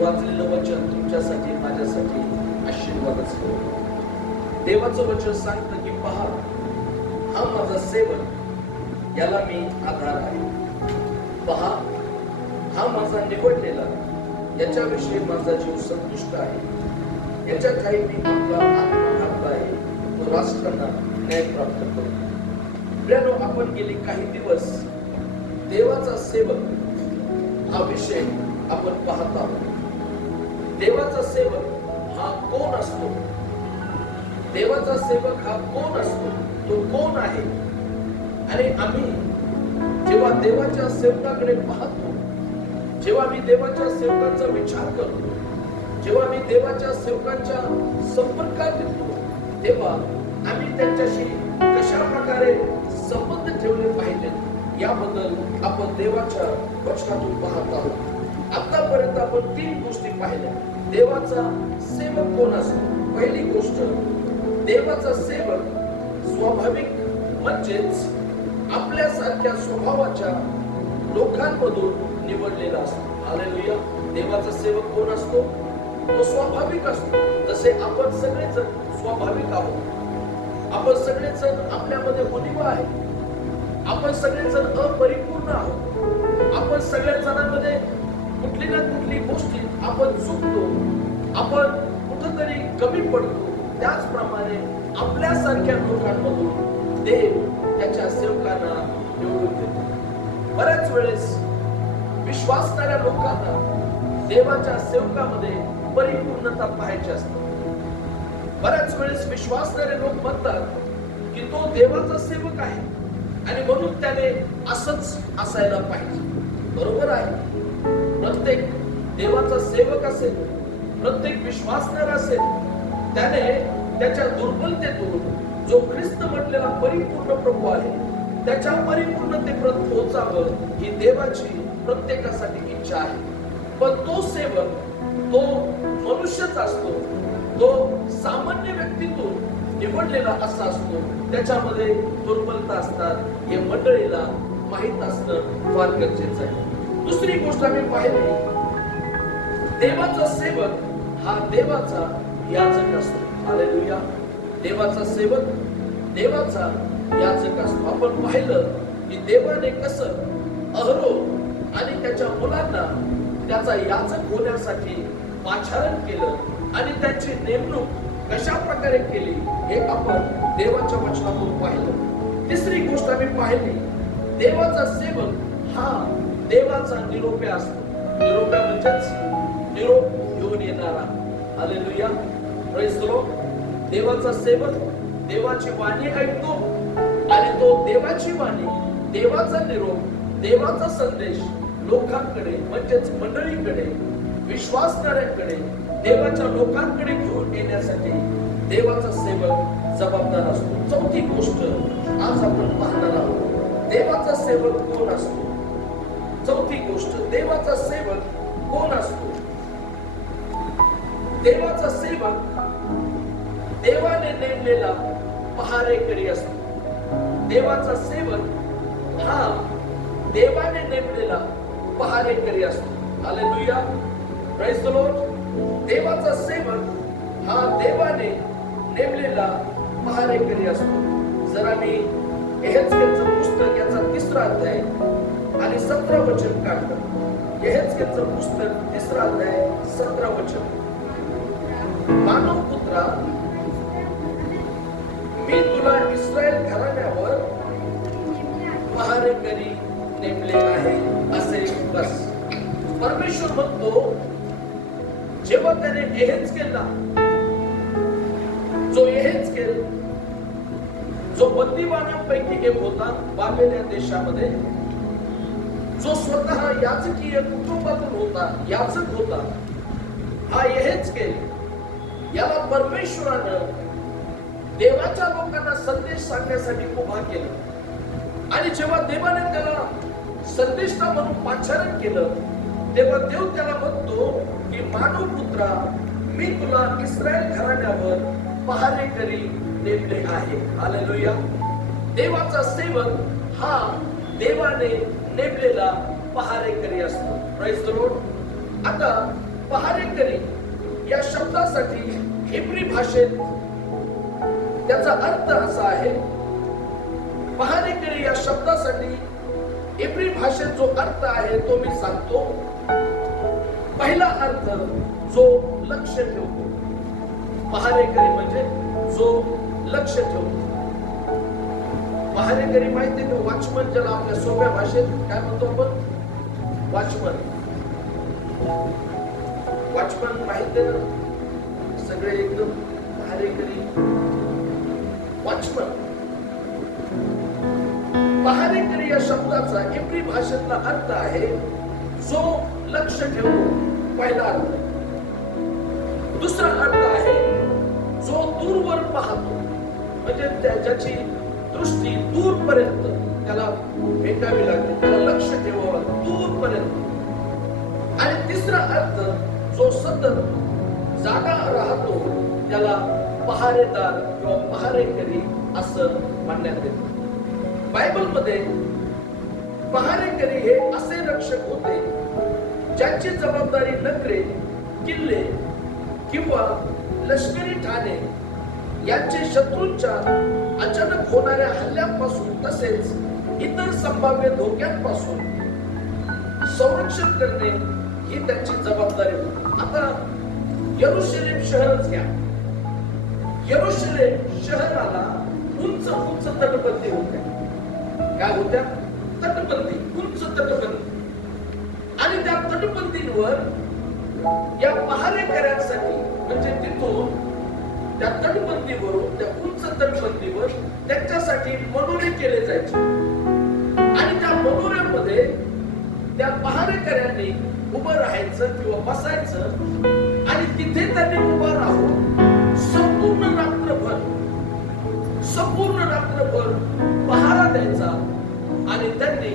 वाचलेलं वचन तुमच्यासाठी माझ्यासाठी आशीर्वादच हो. देवाचं वचन सांगतं की पहा, हा माझा सेवक, याला मी आधार आहे. पहा, हा माझा निवडलेला, याच्याविषयी माझा जीव संतुष्ट आहे. याच्या काही मी आपला आत्मा घातला आहे, तो राष्ट्रांना न्याय प्राप्त करतो. प्रियानो, आपण गेले काही दिवस देवाचा सेवक हा विषय आपण पाहत आहोत. देवाचा सेवक हा कोण असतो? देवाचा सेवक हा कोण असतो? तो कोण आहे? आणि आम्ही जेव्हा देवाच्या सेवकाकडे पाहतो, जेव्हा मी देवाच्या सेवकांचा विचार करतो, जेव्हा मी देवाच्या सेवकांच्या संपर्कात येतो, तेव्हा आम्ही त्यांच्याशी कशा प्रकारे संबंध ठेवले पाहिजेत याबद्दल आपण देवाच्या वचनातून पाहत आहोत. आतापर्यंत आपण 3 गोष्टी पाहिल्या. देवाचा सेवक कोण असतो? पहिली गोष्ट, देवाचा सेवक स्वाभाविक म्हणजेच आपल्यासारख्या स्वभावाच्या लोकांमधून निवडलेला असतो. हालेलुया. देवाचा सेवक कोण असतो? तो स्वाभाविक असतो. जसे आपण सगळेजण स्वाभाविक आहोत. आपण सगळेजण आपल्यामध्ये उणीवा आहे. आपण सगळेजण अपरिपूर्ण आहोत. आपण सगळ्या जणांमध्ये कुठली ना कुठली गोष्टी आपण चुकतो. आपण कुठंतरी कमी पडतो. त्याचप्रमाणे आपल्यासारख्या लोकांमधून देव त्याच्या सेवकांना निवडून देतो. बऱ्याच वेळेस विश्वासणाऱ्या लोकांना देवाच्या सेवकामध्ये परिपूर्णता पाहायची असते. बऱ्याच वेळेस विश्वासणारे लोक म्हणतात की तो देवाचा सेवक आहे आणि म्हणून त्याने असंच असायला पाहिजे. बरोबर आहे. प्रत्येक देवाचा सेवक असेल, प्रत्येक विश्वासणारा असेल, त्याने त्याच्या दुर्बलतेतून जो ख्रिस्त म्हटलेला परिपूर्ण प्रभू आहे त्याच्या परिपूर्णतेपर्यंत पोहोचावं ही देवाची प्रत्येकासाठी इच्छा आहे. पण तो सेवक तो मनुष्यच असतो. तो सामान्य व्यक्तीतून निवडलेला असा असतो. त्याच्यामध्ये दुर्बलता असतात. हे मंडळीला माहित असणं फार गरजेचं आहे. दुसरी गोष्ट आम्ही पाहिली, देवाचा सेवक हा देवाचा याजक असतो. हालेलुया. देवाचा सेवक देवाचा याजक असतो. आपण पाहिलं की देवाने कसं अहरोन आणि त्याच्या मुलांना त्याचा याजक होण्यासाठी पाचारण केलं आणि त्याची नेमणूक कशा प्रकारे केली हे आपण देवाच्या वचनातून पाहिलं. तिसरी गोष्ट आम्ही पाहिली, देवाचा सेवक हा देवाचा निरोपी असतो. निरोपी म्हणजेच निरोप घेऊन येणारा. हालेलुया. Praise the Lord. देवाचा सेवक देवाची वाणी ऐकतो आणि तो देवाची वाणी, देवाचा निरोप, देवाचा संदेश लोकांकडे म्हणजेच मंडळीकडे, विश्वासणाऱ्यांकडे, देवाच्या लोकांकडे घेऊन येण्यासाठी देवाचा सेवक जबाबदार असतो. चौथी गोष्ट आज आपण पाहणार आहोत, देवाचा सेवक कोण असतो. चौथी गोष्ट, देवाचा सेवक कोण असतो. देवाचा सेवक देवाने नेमलेला पहारेकरी असतो. देवाचा सेवक हा देवाने नेमलेला पहारेकरी असतो. हालेलुया. Praise the Lord. देवाचा सेवक हा देवाने नेमलेला पहारेकरी असतो. जर आम्ही यहेजकेलचं पुस्तक याचा 3रा अध्याय आणि 17 वचन काढलं. यहेजकेलचं पुस्तक 3रा अध्याय 17 वचन. मानव पुत्रा, मी तुला इस्रायल घराण्यावर पहारेकरी नेमले आहे असे बस. परमेश्वर म्हणतो, जेव्हा त्याने यहेजकेलला, जो यहेजकेल जो बंदीवानांपैकी एक होता बाबेल या देशामध्ये, जो स्वतः याजकीय कुटुंबातून होता, याजक होता, हा यहेजकेल याला परमेश्वरानं देवाच्या लोकांना संदेश सांगण्यासाठी उभा केलं. आणि जेव्हा देवाने त्याला संदेष्टा म्हणून पाचारण केलं, तेव्हा देव त्याला म्हणतो की मानव पुत्रा, मी तुला इस्रायल घराण्यावर पहारेकरी नेमले आहे. हालेलुया. देवाचा सेवक हा देवाने नेमलेला पहारेकरी असतो. Praise the Lord. आता पहारेकरी या शब्दासाठी इब्री भाषेत त्याचा अर्थ असा आहे. पहारेकरी या शब्दासाठी इब्री भाषेत जो अर्थ आहे तो मी सांगतो. पहिला अर्थ जो लक्ष ठेवतो. पहारेकरी म्हणजे जो लक्ष ठेवतो. पहारेकरी माहिती का? वॉचमन, ज्याला आपल्या सोप्या भाषेत काय म्हणतो आपण? वॉचमन. वॉचमन माहिती ना? सगळे एकदम पहारेकरी. वॉचमन. पहारेकरी या शब्दाचा इब्री भाषेतला अर्थ आहे जो लक्ष ठेवतो. पहिला अर्थ. दुसरा अर्थ आहे जो दूरवर पाहतो, म्हणजे ज्याची दृष्टी दूरपर्यंत त्याला भेटावी लागते, त्याला लक्ष ठेवावं दूरपर्यंत. आणि तिसरा अर्थ जो सतत जागा राहतो त्याला पहारेदार किंवा पहारेकरी असं म्हणण्यात येतं. बायबलमध्ये पहारेकरी हे असे रक्षक होते ज्यांची जबाबदारी नगरे, किल्ले किंवा लष्करी ठाणे यांचे शत्रूंच्या अचानक होणाऱ्या हल्ल्यांपासून तसेच इतर संभाव्य धोक्यांपासून संरक्षण करणे ही त्यांची जबाबदारी होती. आता यरुशलेम शहरच घ्या. यरुशलेम शहराला उंच उंच तटबंदी होत्या. काय होत्या? तटबंदी, उंच तटबंदी. आणि त्या तटबंदीवर या पहारेकऱ्यांसाठी, म्हणजे तिथून त्या तटबंदीवरून, त्या उंच तटबंदीवर त्यांच्यासाठी मनोरे केले जायचे. आणि त्या मनोऱ्यामध्ये त्या पहारेकऱ्यांनी उभं राहायचं किंवा बसायचं आणि तिथे त्यांनी उभं राहून संपूर्ण रात्रभर पहारा द्यायचा आणि त्यांनी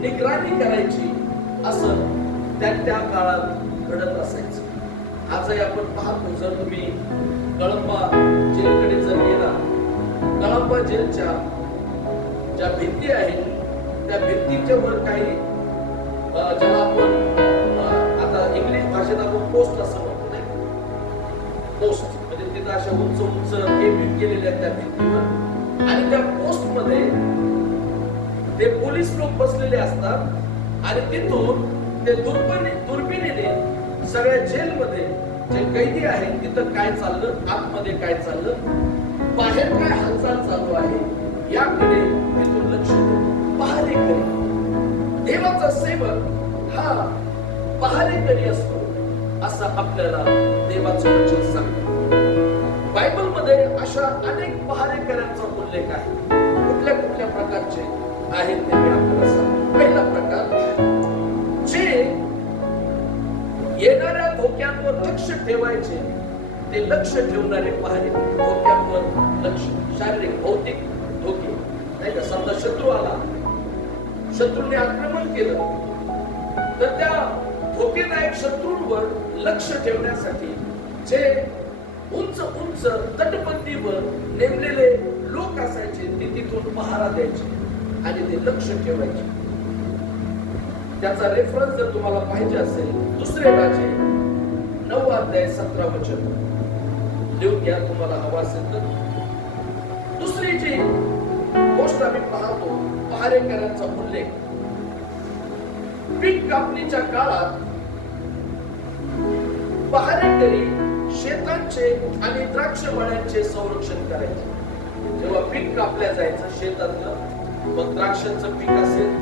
निगराणी करायची, असं त्या काळात घडत असायचं. आजही आपण पाहतो. जर तुम्ही कळंबा जेलकडे जर गेला, कळंबा जेलच्या ज्या भिंती आहेत त्या भिंतीच्या वर काही ज्याला आपण आता इंग्लिश भाषेत आपण पोस्ट असं म्हणतो, नाही? पोस्ट म्हणजे तिथं अशा उंच उंच केबिन केलेल्या त्या भिंतीवर. आणि त्या पोस्ट मध्ये ते पोलीस लोक बसलेले असतात आणि तिथून ते दुर्बिणीने सगळ्या जेलमध्ये जे कैदी आहेत तिथं काय चाललं, आतमध्ये काय चाललं, बाहेर काय हालचाल चालू आहे याकडे तिथून लक्ष देतो. पहारेकरी, देवाचा सेवक हा पहारेकरी असतो असं आपल्याला देवाचं वचन सांगतं. बायबलमध्ये अशा अनेक पहारेकऱ्यांचा उल्लेख आहे. कुठल्या कुठल्या प्रकारचे आहेत ते मी आपल्याला सांगतो. पहिला प्रकार, जे येणाऱ्या धोक्यांवर लक्ष ठेवायचे ते लक्ष ठेवणारे पहारेकरी. धोक्यांवर लक्ष, शारीरिक भौतिक धोके, नाही का? समजा शत्रू आला, शत्रूने आक्रमण केलं तर त्या धोकेदायक शत्रूंवर लक्ष ठेवण्यासाठी जे उंच उंच तटबंदीवर नेमलेले लोक असायचे ते तिथून पहारा द्यायचे आणि ते लक्ष ठेवायचे. त्याचा रेफरन्स जर तुम्हाला पाहिजे असेल, दुसरे राजे 9 अध्याय 17 वचन लिहून घ्या तुम्हाला हवा असेल तर. दुसरी जी गोष्ट आम्ही पाहतो पहारेकऱ्यांचा उल्लेख, पीक कापणीच्या काळात पहारेकरी शेतांचे आणि द्राक्ष मळ्यांचे संरक्षण करायचे. जेव्हा पीक कापल्या जायचं शेतातलं, मग द्राक्षाचं पीक असेल,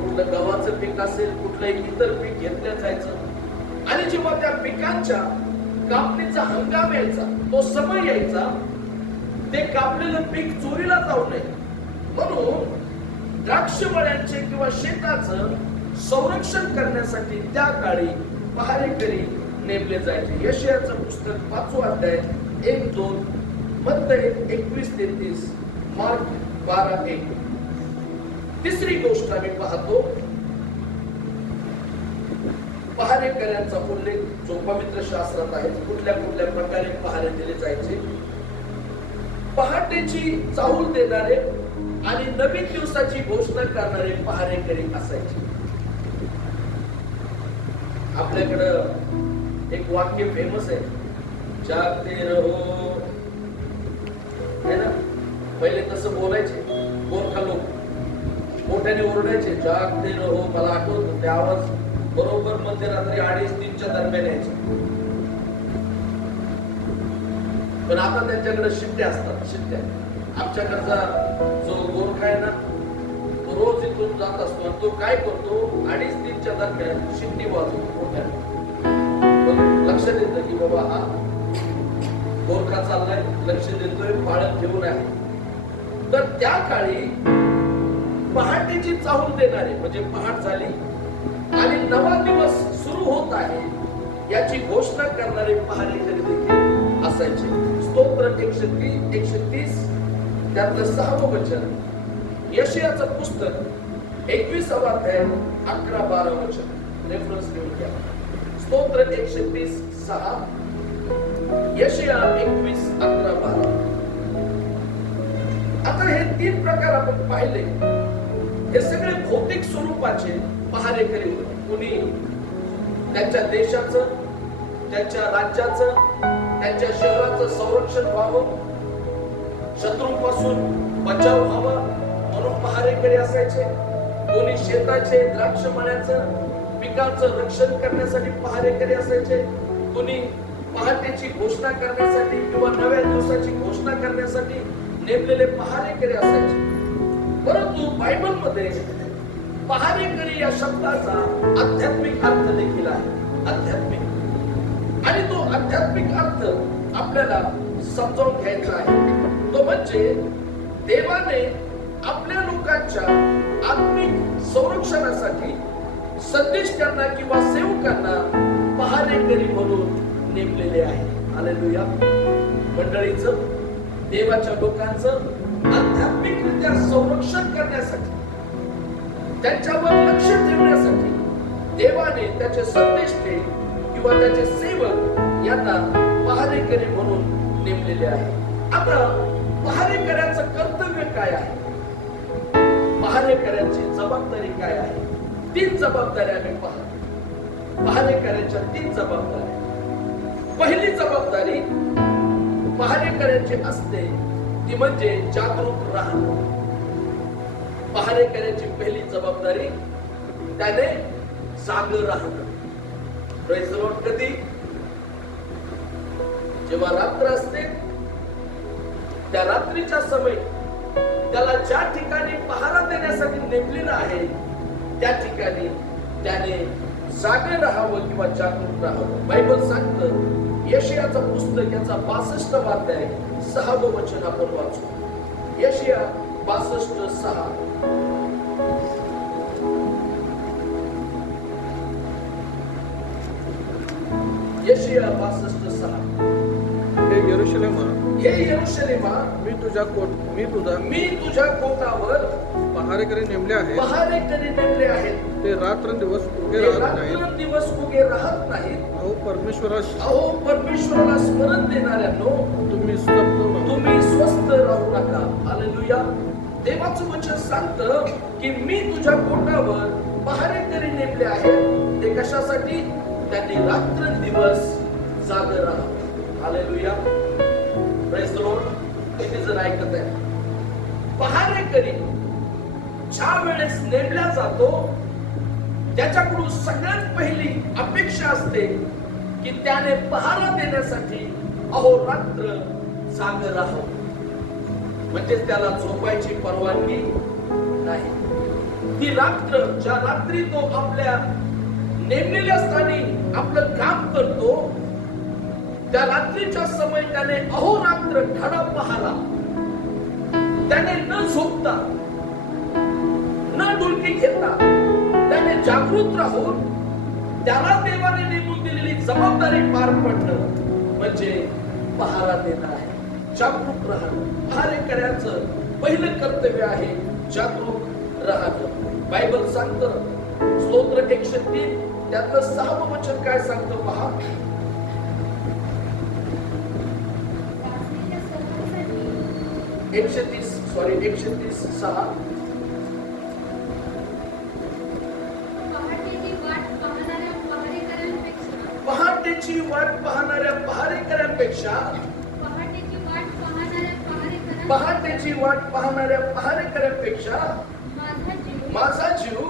कुठलं गव्हाचं पीक असेल, कुठलंही इतर पीक घेतलं जायचं. आणि जेव्हा त्या पिकांच्या कापणीचा हंगाम यायचा, तो समय यायचा, ते कापलेलं पीक चोरीला जाऊ नये म्हणून द्राक्ष मळ्यांचे किंवा शेताचं संरक्षण करण्यासाठी त्या काळी पहारेकरी नेमले जायचे. यशायाचं पुस्तक 5 अध्याय 1-2, मत्तई 21-33, मार्क 12-1. तिसरी गोष्ट आम्ही पाहतो पहारेकऱ्यांचा उल्लेख जो पवित्र शास्त्रात आहे. कुठल्या कुठल्या प्रकारे पहारे दिले जायचे? पहाटेची चाहूल देणारे आणि नवीन दिवसाची घोषणा करणारे पहारेकरी असायचे. आपल्याकडं एक वाक्य फेमस आहे, जागते रहो, है ना? पहिले तसं बोलायचे गोरखा लोक, मोठ्याने ओरडायचे जागते रहो. मला आठवतं ते आवाज बरोबर मध्यरात्री 2:30-3च्या दरम्यान यायचे. पण आता त्यांच्याकडे शिट्ट्या असतात, शिट्ट्या. आमच्याकडचा जो गोरखा आहे ना, तो रोज इथून जात असतो, तो काय करतो 2:30-3च्या दरम्यान शिट्टी वाजवतो मोठ्याने. लक्ष देतं की बाबा हा गोरखा चाललाय, लक्ष देतोय, पाळत ठेवून आहे. तर त्या काळी पहाटेची चाहूल देणारे, म्हणजे पहाट झाली आणि नवा दिवस सुरू होत आहे याची घोषणा करणारे पहारेकरी देखील असायचे. स्तोत्र 130 त्यातलं 6वं वचन, यशायाचं पुस्तक 21वा अध्याय 11-12 वचन रेफरन्स घेऊन घ्या. स्तोत्र 130:6, यशाया 21:11-12. आता हे 3 प्रकार आपण पाहिले. हे सगळे भौतिक स्वरूपाचे पहारेकरी होते. कुणी त्यांच्या देशाचं, त्यांच्या राज्याचं, त्यांच्या शहराचं संरक्षण व्हावं, शत्रूंपासून बचाव व्हावा म्हणून पहारेकरी असायचे. कोणी शेताचे, द्राक्ष मळ्याचं, पिकांचं रक्षण करण्यासाठी पहारेकरी असायचे. कोणी पहाटेची घोषणा करण्यासाठी किंवा नव्या दिवसाची घोषणा करण्यासाठी नेमलेले पहारेकरी असायचे. परंतु बायबलमध्ये पहारेकरी या शब्दाचा आध्यात्मिक अर्थ देखील आहे. आध्यात्मिक, आणि तो आध्यात्मिक अर्थ आपल्याला समजावून घ्यायचा आहे. तो म्हणजे देवाने आपल्या लोकांच्या आत्मिक संरक्षणासाठी संदेशकांना किंवा सेवकांना पहारेकरी म्हणून नेमलेले आहे. हालेलुया. मंडळीचं, देवाच्या लोकांचं आध्यात्मिकरित्या संरक्षण करण्यासाठी, त्यांच्यावर लक्ष ठेवण्यासाठी देवाने त्याचे संदेष्टे किंवा त्याचे सेवक यांना पहारेकरी म्हणून नेमलेले आहे. आता पहारेकऱ्याचं कर्तव्य काय आहे, पहारेकऱ्यांची जबाबदारी काय आहे? 3 जबाबदाऱ्या आम्ही पाहतो. पहारेकऱ्यांच्या 3 जबाबदाऱ्या. पहिली जबाबदारी पहारेकऱ्यांची असते ती म्हणजे जागरूक राहणं. पहारेकऱ्याची पहिली जबाबदारी त्याने जागं राहणं. Praise the Lord. कधी? जेव्हा रात्र असते त्या रात्रीच्या समय त्याला ज्या ठिकाणी पहारा देण्यासाठी नेमलेलं आहे त्या ठिकाणी त्याने जागे राहावं किंवा जागरूक राहावं. बायबल सांगतं, यशायाचं पुस्तक याचा 62वा अध्याय 6वं वचन आपण वाचू. यशाया 62:6. यशाया 62:6. हे यरूशलेमा, हे यरूशलेमा, मी तुझ्या कोटावर पहारेकरी नेमले आहेत. पहारेकरी नेमले आहेत. ते रात्रंदिवस उभे ते राहत नाहीत. रात्रंदिवस उभे राहत नाहीत. अहो परमेश्वराला स्मरण देणाऱ्यांनो, तुम्ही स्वस्थ राहू नका. हालेलुया. देवाचं वचन सांगतं की मी तुझ्या कोटावर पहारेकरी नेमले आहेत. ते कशासाठी? त्यांनी रात्रंदिवस जागे राहावं. हालेलुया. Praise the Lord. किती जण ऐकत आहे? पहारेकरी ज्या वेळेस नेमला जातो त्याच्याकडून सगळ्यात पहिली अपेक्षा असते की त्याने पहारा देण्यासाठी अहोरात्र जागे राहावं. म्हणजे त्याला झोपायची परवानगी नाही. ती रात्र, ज्या रात्री तो आपल्या नेमलेल्या स्थानी आपलं काम करतो, त्या रात्रीच्या समय त्याने अहोरात्र खडा पहारा, त्याने न झोपता, न डुलकी घेता, त्याने जागृत राहून त्याला देवाने नेमून दिलेली जबाबदारी पार पडणं म्हणजे पहारा देणं आहे. जागरूक राहणं पहारेकऱ्याचं पहिलं कर्तव्य आहे. जागरूक राहणं. बायबल सांगतं, स्तोत्र 103 त्यातलं 6वं वचन काय सांगतं पहा. 130:6. पहाटेची वाट पाहणाऱ्या पहारेकऱ्यांपेक्षा पहाटेची वाट पाहणाऱ्या पहारेकऱ्यांपेक्षा माझा जीव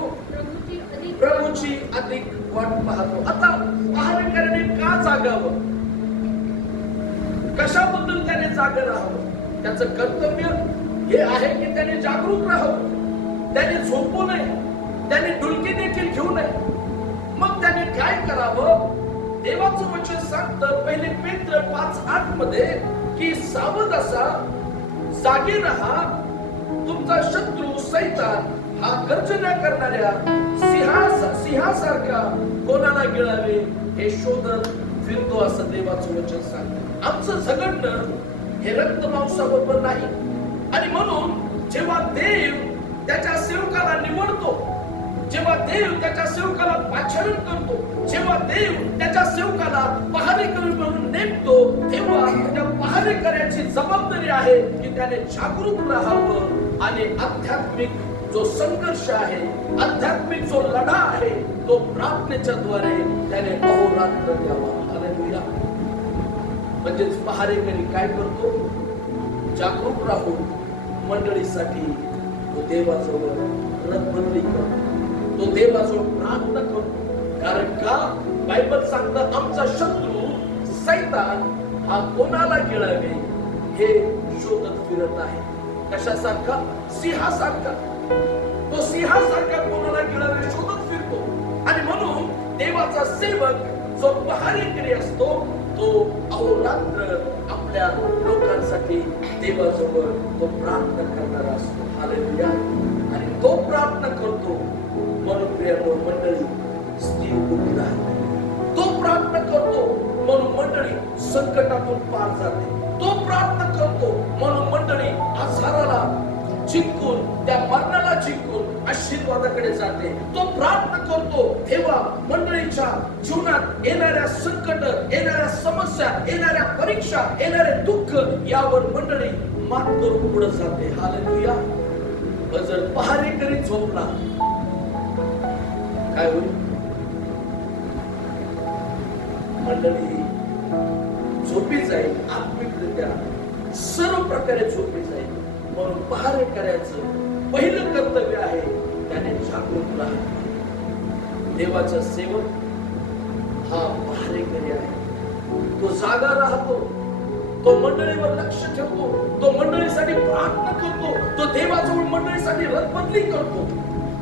प्रभूची अधिक वाट पाहतो. आता पहारेकऱ्याने का जागावं? कशाबद्दल त्याने जागे राहावं? त्याचं कर्तव्य हे आहे की त्याने जागरूक राहावं, त्याने झोपू नये, त्याने डुलकी देखील घेऊ नये. मग त्याने काय करावं? देवाचं वचन सांगतं पहिले पेत्र 5:8 मध्ये की सावध असा, जागे राहा, तुमचा शत्रू सैतान हा गर्जना करणाऱ्या सिंहासारखा कोणाला गिळावे हे शोधत फिरतो, असं देवाचं वचन सांगतं. आमचं झगडणं हे रक्त मांसाबरोबर नाही. आणि म्हणून जेव्हा देव त्याच्या सेवकाला निवडतो, जेव्हा देव त्याच्या सेवकाला पाचारण करतो, जेव्हा देव त्याच्या सेवकाला पहारेकरी म्हणून नेमतो, तेव्हा त्या पहारेकऱ्याची जबाबदारी आहे की त्याने जागरूक राहावं आणि आध्यात्मिक जो संघर्ष आहे, आध्यात्मिक जो लढा आहे, तो प्रार्थनेच्या द्वारे त्याने अहोरात्र द्यावा. हालेलुया. म्हणजेच पहारेकरी काय करतो? जागरूक राहून मंडळीसाठी तो देवाजवळ रथबंदी करतो, तो देवाजवळ प्रार्थना करतो. कारण का? बायबल सांगतं आमचा शत्रू सैतान हा कोणाला गिळावे हे शोधत फिरत आहे. कशासारखा? सिंहासारखा. तो सिंहासारखा कोणाला गिळावे शोधत फिरतो. आणि म्हणून देवाचा सेवक जो पहारेकरी असतो तो अहोरात्र आपल्या लोकांसाठी देवाजवळ तो प्रार्थना करणारा असतो. हालेलुया. आणि तो प्रार्थना करतो म्हणून प्रिय मंडळी स्थिर उभी राहते. तो प्रार्थना करतो म्हणून मंडळी संकटातून पार जाते. तो प्रार्थना करतो म्हणून मंडळी आजाराला जिंकून, त्या मरणाला जिंकून आशीर्वादाकडे जाते. तो प्रार्थना करतो तेव्हा मंडळीच्या जीवनात येणाऱ्या संकट, येणाऱ्या समस्या, येणाऱ्या परीक्षा, येणारे दुःख यावर मंडळी मात करून पुढे जाते. हालेलुया. जर पहारेकरी झोपला काय होईल? मंडळी झोपी जाईल, आत्मिकरित्या सर्व प्रकारे झोपी जाईल. म्हणून पहारेकऱ्याचं पहिलं कर्तव्य आहे त्याने जागरूक राहा. देवाचा सेवक हा पहारेकरी आहे. तो जागा राहतो, तो मंडळीवर लक्ष ठेवतो, तो मंडळीसाठी प्रार्थना करतो, तो देवाजवळ मंडळीसाठी रथबंदी करतो.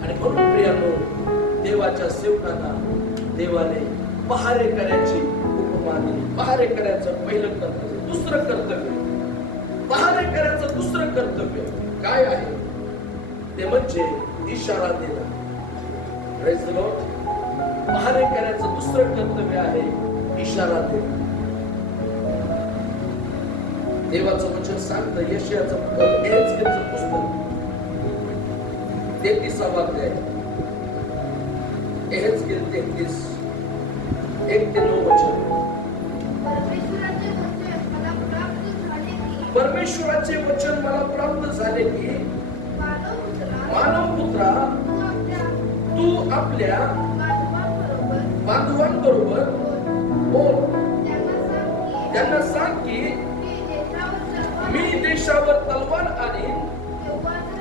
आणि म्हणून प्रियानो, देवाच्या सेवकांना देवाने पहारेकऱ्याची उपमा दिली. पहारेकऱ्याचं पहिलं कर्तव्य. दुसरं कर्तव्य, पहारेकऱ्याचं दुसरं कर्तव्य काय आहे? ते म्हणजे इशारा देणं. Praise the Lord. पहारेकऱ्याचं दुसरं कर्तव्य आहे इशारा देणं. देवाचं वचन सांगतं यशायाचं पुस्तक 33वा अध्याय, एहेजकेल 33 1-9 वचन. परमेश्वराचे वचन मला प्राप्त झाले की मानव पुत्रा, तू आपल्या बांधवांबरोबर बोल. त्यांना सांग की मी देशावर तलवार आणीन,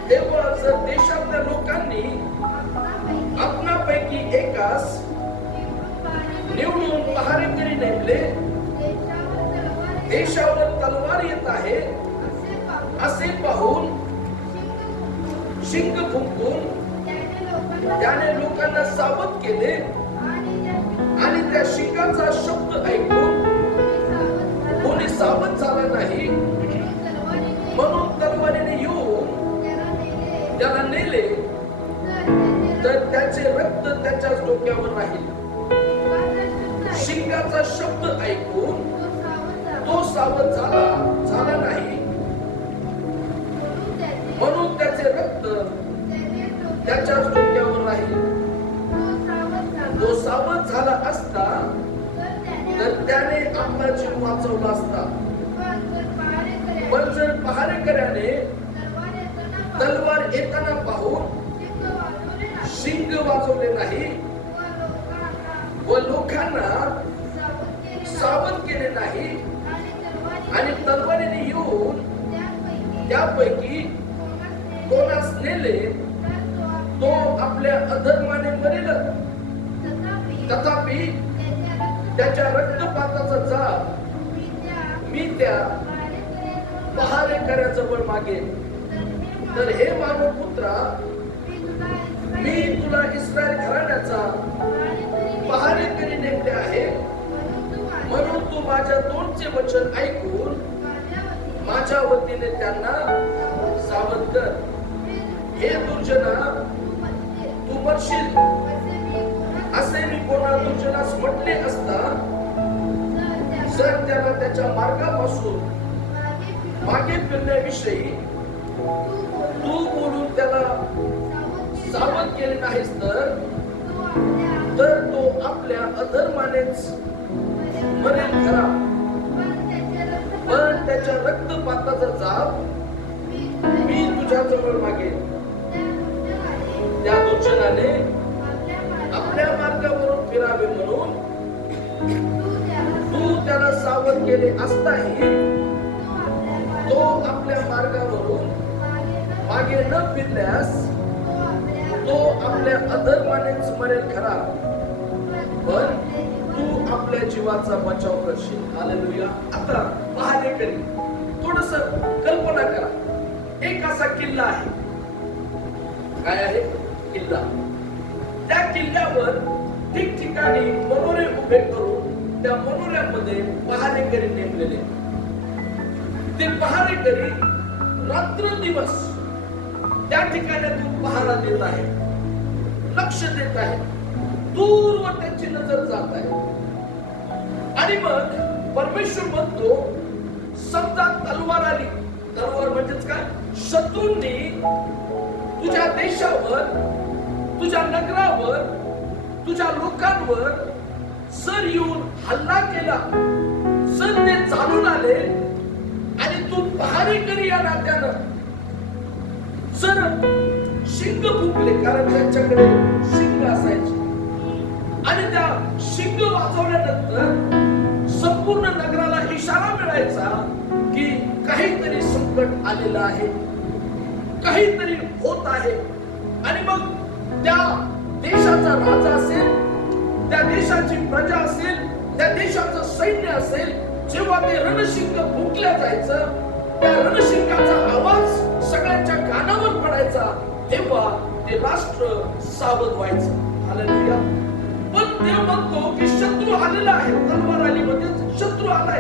तेव्हा जर देशातल्या लोकांनी आपणापैकी एकास निवडून पहारेकरी नेमले, देशावर तलवार येत आहे असे पाहून शिंग फुंकून त्याने लोकांना सावध केले आणि त्या शिंगाचा शब्द ऐकून कोणी सावध झाला नाही, म्हणून तलवारीने येऊन त्याला नेले, तर त्याचे रक्त त्याच्याच डोक्यावर राहील. शिंगाचा शब्द ऐकून तो सावध झाला नाही, म्हणून त्याचे रक्त त्याच्याच डोक्यावर राहील. तो सावध झाला असता तर त्याने आपला जीव वाचवला असता. पण जर पहारेकऱ्याने तलवार येताना पाहून शिंग वाजवले नाही व लोकांना सावध केले नाही आणि तलवारीने येऊन त्यापैकी कोणास नेले तो आपल्या अधर्माने मरेल, तथापि त्याच्या रक्तपाताचा जाब मी त्या पहारेकऱ्याजवळ मागेन. तर हे मानवपुत्रा, मी तुला इस्रायल घराण्याचा पहारेकरी नेमले आहे, म्हणून तू माझ्या तोंडचे वचन ऐकून माझ्या वतीने त्यांना सावध कर. हे दुर्जना, तू मरशील असे मी कोणा दुर्जनास म्हटले असता, जर त्याला त्याच्या मार्गापासून मागे फिरण्याविषयी तू बोलून त्याला सावध केले नाहीस तर तो आपल्या अधर्मानेच मरेल खरा, पण त्याच्या रक्तपाताचा जाब मी तुझ्या जवळ मागेन. त्या दुर्जनाने आपल्या मार्गावरून फिरावे म्हणून तू त्याला सावध केले असताही तो आपल्या मार्गावरून मागे न फिरल्यास तो आपल्या अधर्मानेच मरेल खरा, पण तू आपल्या जीवाचा बचाव करशील. हालेलुया. आता पहारेकरी, थोडस कल्पना करा. एक असा किल्ला आहे. काय आहे? किल्ला. त्या किल्ल्यावर ठिकठिकाणी मनोरे उभे करून त्या मनोऱ्यामध्ये पहारेकरी नेमलेले. ते पहारेकरी रात्रंदिवस त्या ठिकाणातून पहारा देत आहे, लक्ष देत आहे, दूरवर त्यांची नजर जात आहे. आणि मग परमेश्वर म्हणतो, समजा तलवार आली. तलवार म्हणजेच काय? शत्रूंनी तुझ्या देशावर, तुझ्या नगरावर, तुझ्या लोकांवर जर येऊन हल्ला केला, जर ते चालून आले आणि तू पहारेकरी या नात्यानं जर शिंग फुंकले, कारण त्यांच्याकडे शिंग असायची, आणि त्या शिंग वाजवल्यानंतर संपूर्ण नगराला इशारा मिळायचा की काहीतरी संकट आलेलं आहे, काहीतरी होत आहे. आणि मग त्या देशाचा राजा असेल, त्या देशाची प्रजा असेल, त्या देशाचं सैन्य असेल, जेव्हा ते रणशिंग फुंकल्या जायचं, त्या रणशिंगाचा आवाज सगळ्यांच्या कानावर पडायचा, तेव्हा ते राष्ट्र सावध व्हायचं. हालेलुया. पण ते म्हणतो की शत्रू आलेला आहे. तलवार आली म्हणजे शत्रू आलाय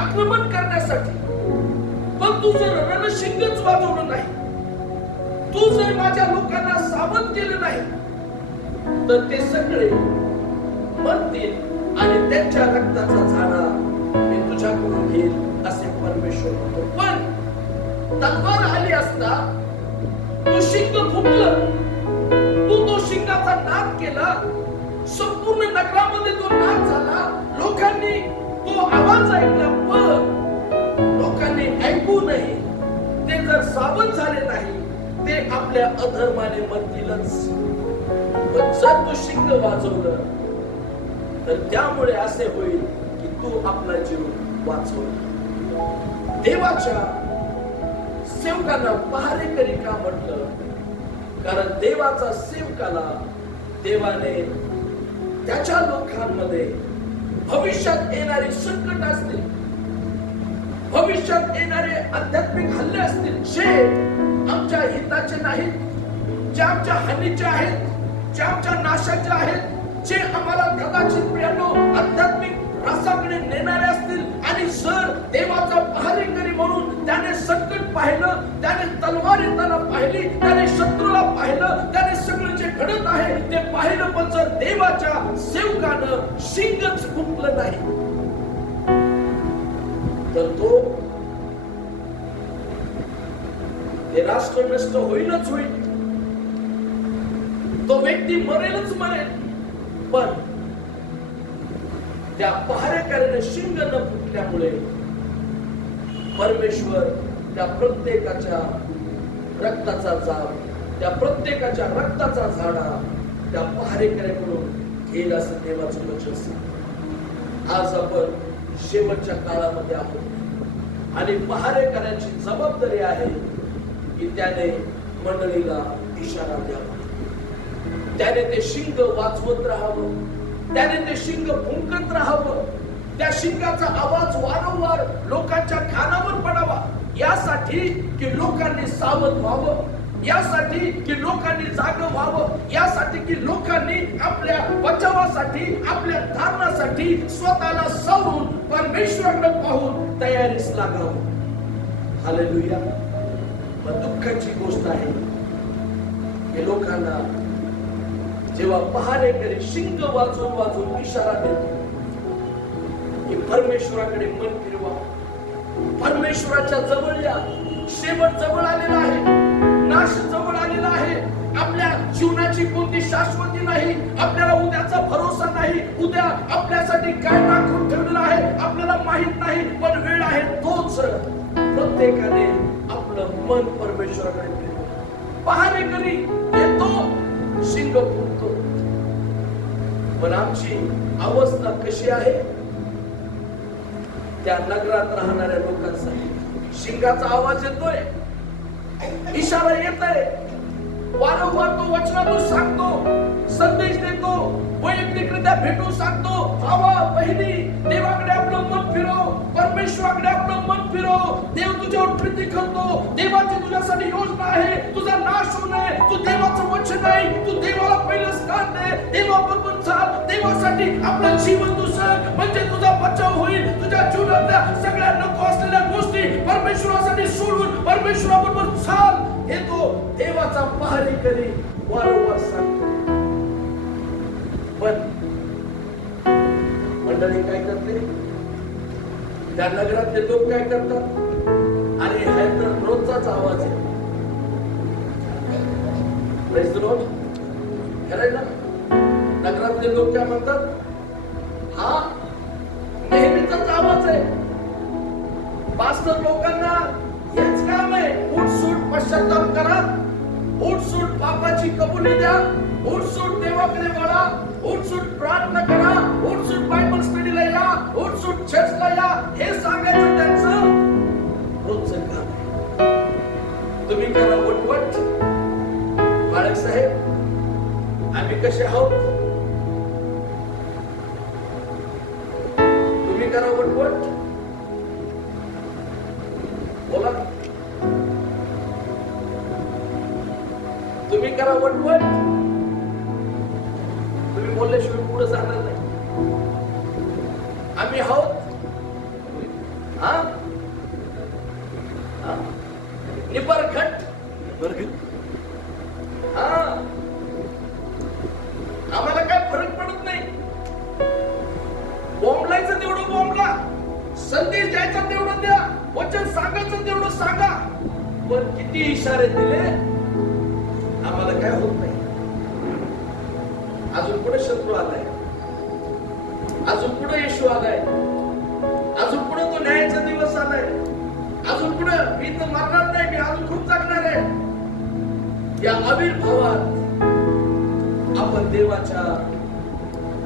आक्रमण करण्यासाठी. पण तू जर रणशिंगच वाजवलं नाही, तू जर माझ्या लोकांना सावध केलं नाही, तर ते सगळे मरतील आणि त्यांच्या रक्ताचा झाडा मी तुझ्याकडून घेईल, असे परमेश्वर म्हणतो. पण तलवार आली असता तू शिंग फुंकलं, तू तो शिंगाचा नाद केला, संपूर्ण नगरामध्ये तो नाद झाला, लोकांनी तो आवाज ऐकला, पण लोकांनी ऐकूनही ते जर सावध झाले नाही, ते आपल्या अधर्माने मरतीलच. पण जर तू शिंग वाजवलं तर त्यामुळे असे होईल की तू आपला जीव वाचवला. देवाच्या सेवकांना पहारेकरी का म्हटलं? कारण देवाचा सेवकाला देवाने त्याच्या लोकांमध्ये भविष्यात येणारी संकट असतील, भविष्यात येणारे आध्यात्मिक हल्ले असतील, जे आमच्या हिताचे नाहीत, जे आमच्या हानीचे आहेत, जे आमच्या नाशाचे आहेत, जे आम्हाला कदाचित प्रियानो आध्यात्मिक रसाकडे नेणारे असतील, आणि जर देवाचा पहारेकरी म्हणून त्याने संकट पाहिलं, त्याने तलवार येताना पाहिली, त्याने शत्रूला पाहिलं, त्याने सगळं जे घडत आहे ते पाहिलं, पण जर देवाच्या सेवकानं शिंगच फुंकलं नाही तर ते राष्ट्र नष्ट होईलच होईल, तो व्यक्ती मरेलच मरेल. पण त्या पहारेकऱ्याने शिंग न फुटल्यामुळे परमेश्वर त्या प्रत्येकाच्या रक्ताचा जाब, त्या प्रत्येकाच्या रक्ताचा झाडा त्या पहारेकऱ्याकडून घेईल, असं देवाचं वचन सांगतं. आज आपण शेवटच्या काळामध्ये आहोत आणि पहारेकऱ्याची जबाबदारी आहे की त्याने मंडळीला इशारा द्यावा, त्याने ते शिंग वाजवत राहावं, त्याने ते शिंग फुंकत राहावं, त्या शिंगाचा आवाज वारंवार लोकांच्या कानावर पडावा, यासाठी की लोकांनी सावध व्हावं, यासाठी की लोकांनी जागं व्हावं, यासाठी की लोकांनी आपल्या बचावासाठी, आपल्या धारणासाठी स्वतःला सावरून परमेश्वराकडे पाहून तयारीस लागावं. हालेलुया. पण दुःखाची गोष्ट आहे की लोकांना जेव्हा पहारेकरी शिंग वाजवून वाजवून इशारा देतो की परमेश्वराकडे मन फिरवा, परमेश्वराच्या जवळ या, शेवट जवळ आलेला आहे, नाश जवळ आलेला आहे, आपल्या जीवनाची कोणती शाश्वती नाही, आपल्याला उद्याचा भरोसा नाही, उद्या आपल्यासाठी काय राखून ठेवलेलं आहे आपल्याला माहित नाही, पण वेळ आहे तोच प्रत्येकाने आपलं मन परमेश्वराकडे फिरवा. पहारेकरी येतो, शिंग फुंकतो, पण आमची अवस्था कशी आहे? त्या नगरात राहणाऱ्या लोकांसाठी शिंगाचा आवाज येतोय, इशारा येत आहे, वारंवार तो वचनातून सांगतो, संदेश देतो, वैयक्तिकरित्या भेटून सांगतो, भावा बहिणी, देवाकडे आपलं मन फिरव, परमेश्वराकडे आपलं मन फिरव, देव तुझ्यावर प्रीती करतो, देवाची तुझ्यासाठी योजना आहे, तुझा नाश होऊ नये, तू देवाचं वचन आहे, तू देवाला पहिलं स्थान दे, देवाबरोबर चाल, देवासाठी आपलं जीवन दुसरं म्हणजे तुझा बचाव होईल, तुझ्या जीवनातल्या सगळ्या नको असलेल्या गोष्टी परमेश्वरासाठी सोडून परमेश्वराबरोबर चाल, हे तो देवाचा पहारेकरी वारंवार सांगतो. पण मंडळी काय करते? त्या नगरातले लोक काय करतात? अरे हा तर रोजचाच आवाज आहे. Praise the Lord. खरंय ना? नगरातले लोक काय म्हणतात? हा नेहमीचाच आवाज आहे. पास्टर लोकांना हेच काम आहे, उठसूट पश्चाताप करा, उठसूट पापाची कबुली द्या, उठसूट देवाकडे वळा, उठसूट प्रार्थना करा, उठसूट बायबल स्टडीला या, उठसूट चर्चला या, हे सांगायचं त्यांचं रोजचं काम आहे. तुम्ही करा वटवट. बाळक साहेब, आम्ही कसे आहोत? तुम्ही करा वटवट. बोला, तुम्ही करा वटवट. तुम्ही बोलल्याशिवाय पुढे जाणार नाही. आम्ही आहोत. हा निबरखट. हा आम्हाला काय फरक पडत नाही. बोंबलायचं तेवढं बोंबला, संदेश द्यायचा तेवढं द्या, वचन सांगायचं तेवढं सांगा, पण किती इशारे दिले आम्हाला काय होत नाही. अजून पुढे शत्रू आलाय, अजून पुढे येशू आलाय, अजून पुढे तो न्यायाचा दिवस आलाय, अजून पुढे मी तर मरणार नाही, मी अजून खूप जगणार आहे. या आविर्भावात आपण देवाच्या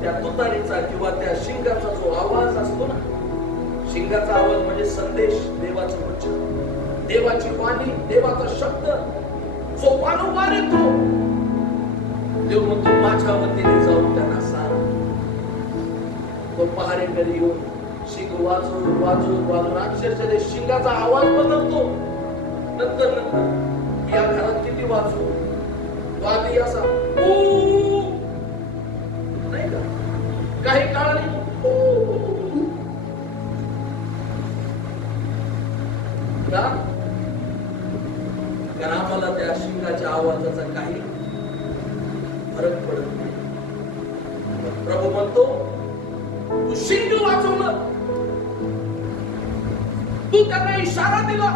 त्या तुतारीचा किंवा त्या शिंगाचा जो आवाज असतो ना, शिंगाचा आवाज म्हणजे संदेश, देवाचं वचन, देवाची वाणी, देवाचा शब्द जो वारंवार येतो. देव म्हणतो माझ्या वतीने जाऊन त्यांना सांग. तो पहारेकरी येऊन शिंग वाजवून वाजवून वाजवून अक्षरशः ते शिंगाचा आवाज बदलतो. नंतर या घरात किती वाजवू, तो आधी असा नाही का, काही काळाने कारण आम्हाला त्या शिंगाच्या आवाजाचा काही फरक पडत नाही. प्रभू म्हणतो तू शिंग वाजवलं, तू त्यांना इशारा दिला,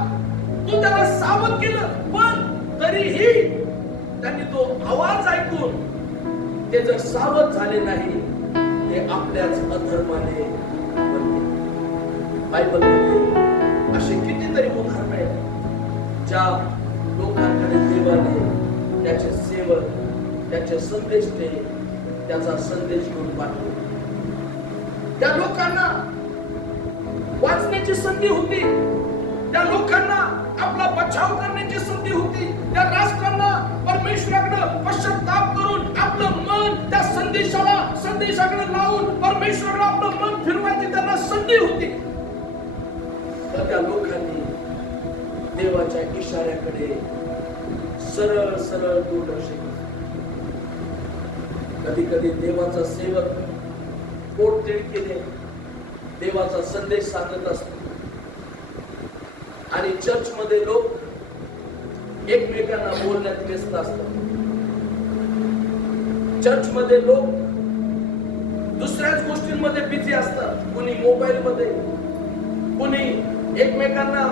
तू त्याला सावध केलं, पण तरीही त्यांनी तो आवाज ऐकून ते जर सावध झाले नाही, ते आपल्याच अधर्माने बनले. बायबलमध्ये असे कितीतरी उदाहरण आहेत ज्या लोकांकडे देवाने त्याचे सेवक, त्याचे संदेशते, त्याचा संदेश घेऊन पाठवले. त्या लोकांना वाचण्याची संधी होती, त्या लोकांना आपला बचाव करण्याची संधी होती, त्या राष्ट्रांना परमेश्वराकडे पश्चाताप करून आपलं मन त्या संदेशाकडे लावून परमेश्वराकडे आपलं मन फिरवायची त्यांना संधी होती. तर त्या लोकांनी देवाच्या इशाऱ्याकडे सरळ सरळ दुर्लक्ष केलं. कधी कधी देवाचा सेवक पोटतिडकीने देवाचा संदेश सांगत असतो आणि चर्च मध्ये लोक एकमेकांना बोलण्यात व्यस्त असतात. चर्च मध्ये लोक दुसऱ्याच गोष्टींमध्ये बिझी असतात. कुणी मोबाईल मध्ये, कुणी एकमेकांना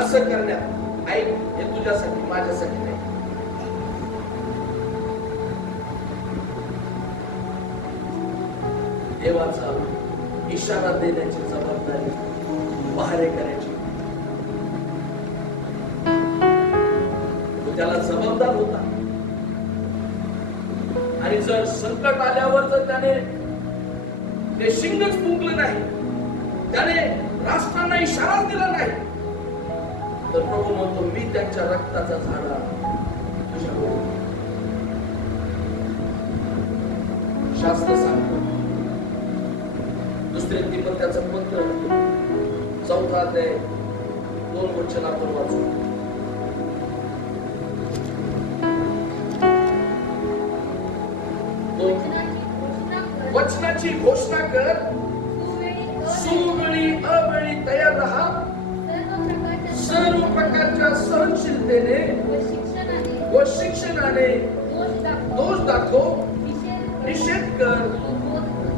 असं करण्यात. ऐक, हे तुझ्यासाठी माझ्यासाठी नाही. देवाचा इशारा देण्याची जबाबदारी पहारेकऱ्याची. तो त्याला जबाबदार होता. आणि जर संकट आल्यावर जर त्याने ते शिंगच फुंकलं नाही, त्याने राष्ट्रांना इशारा दिला नाही, तर प्रभू म्हणतो मी त्यांच्या रक्ताचा झाडा तुझ्यावर. शास्त्र सांगतो, दुसरे तिमोथेचं पत्र 4 अध्याय 2 वचन आपण वाचू. वचनाची घोषणा कर, सुवेळी अवेळी तयार राहा, सर्व प्रकारच्या सहनशीलतेने व शिक्षणाने दोष दाखव, निषेध कर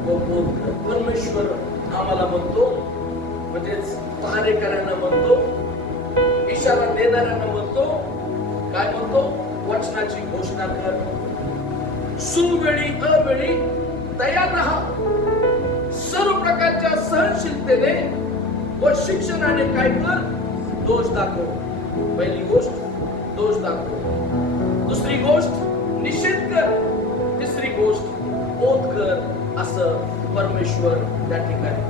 व बोध कर. परमेश्वर आम्हाला म्हणतो, म्हणजेच पहारेकऱ्यांना म्हणतो, इशारा देणाऱ्यांना म्हणतो, काय म्हणतो? वचनाची घोषणा कर, सुवेळी अवेळी तयार राहा, सर्व प्रकारच्या सहनशीलतेने व शिक्षणाने काय कर? दोष दाखव. पहिली गोष्ट दोष दाखव, दुसरी गोष्ट निषेध कर, तिसरी गोष्ट बोध कर, असं परमेश्वर त्या ठिकाणी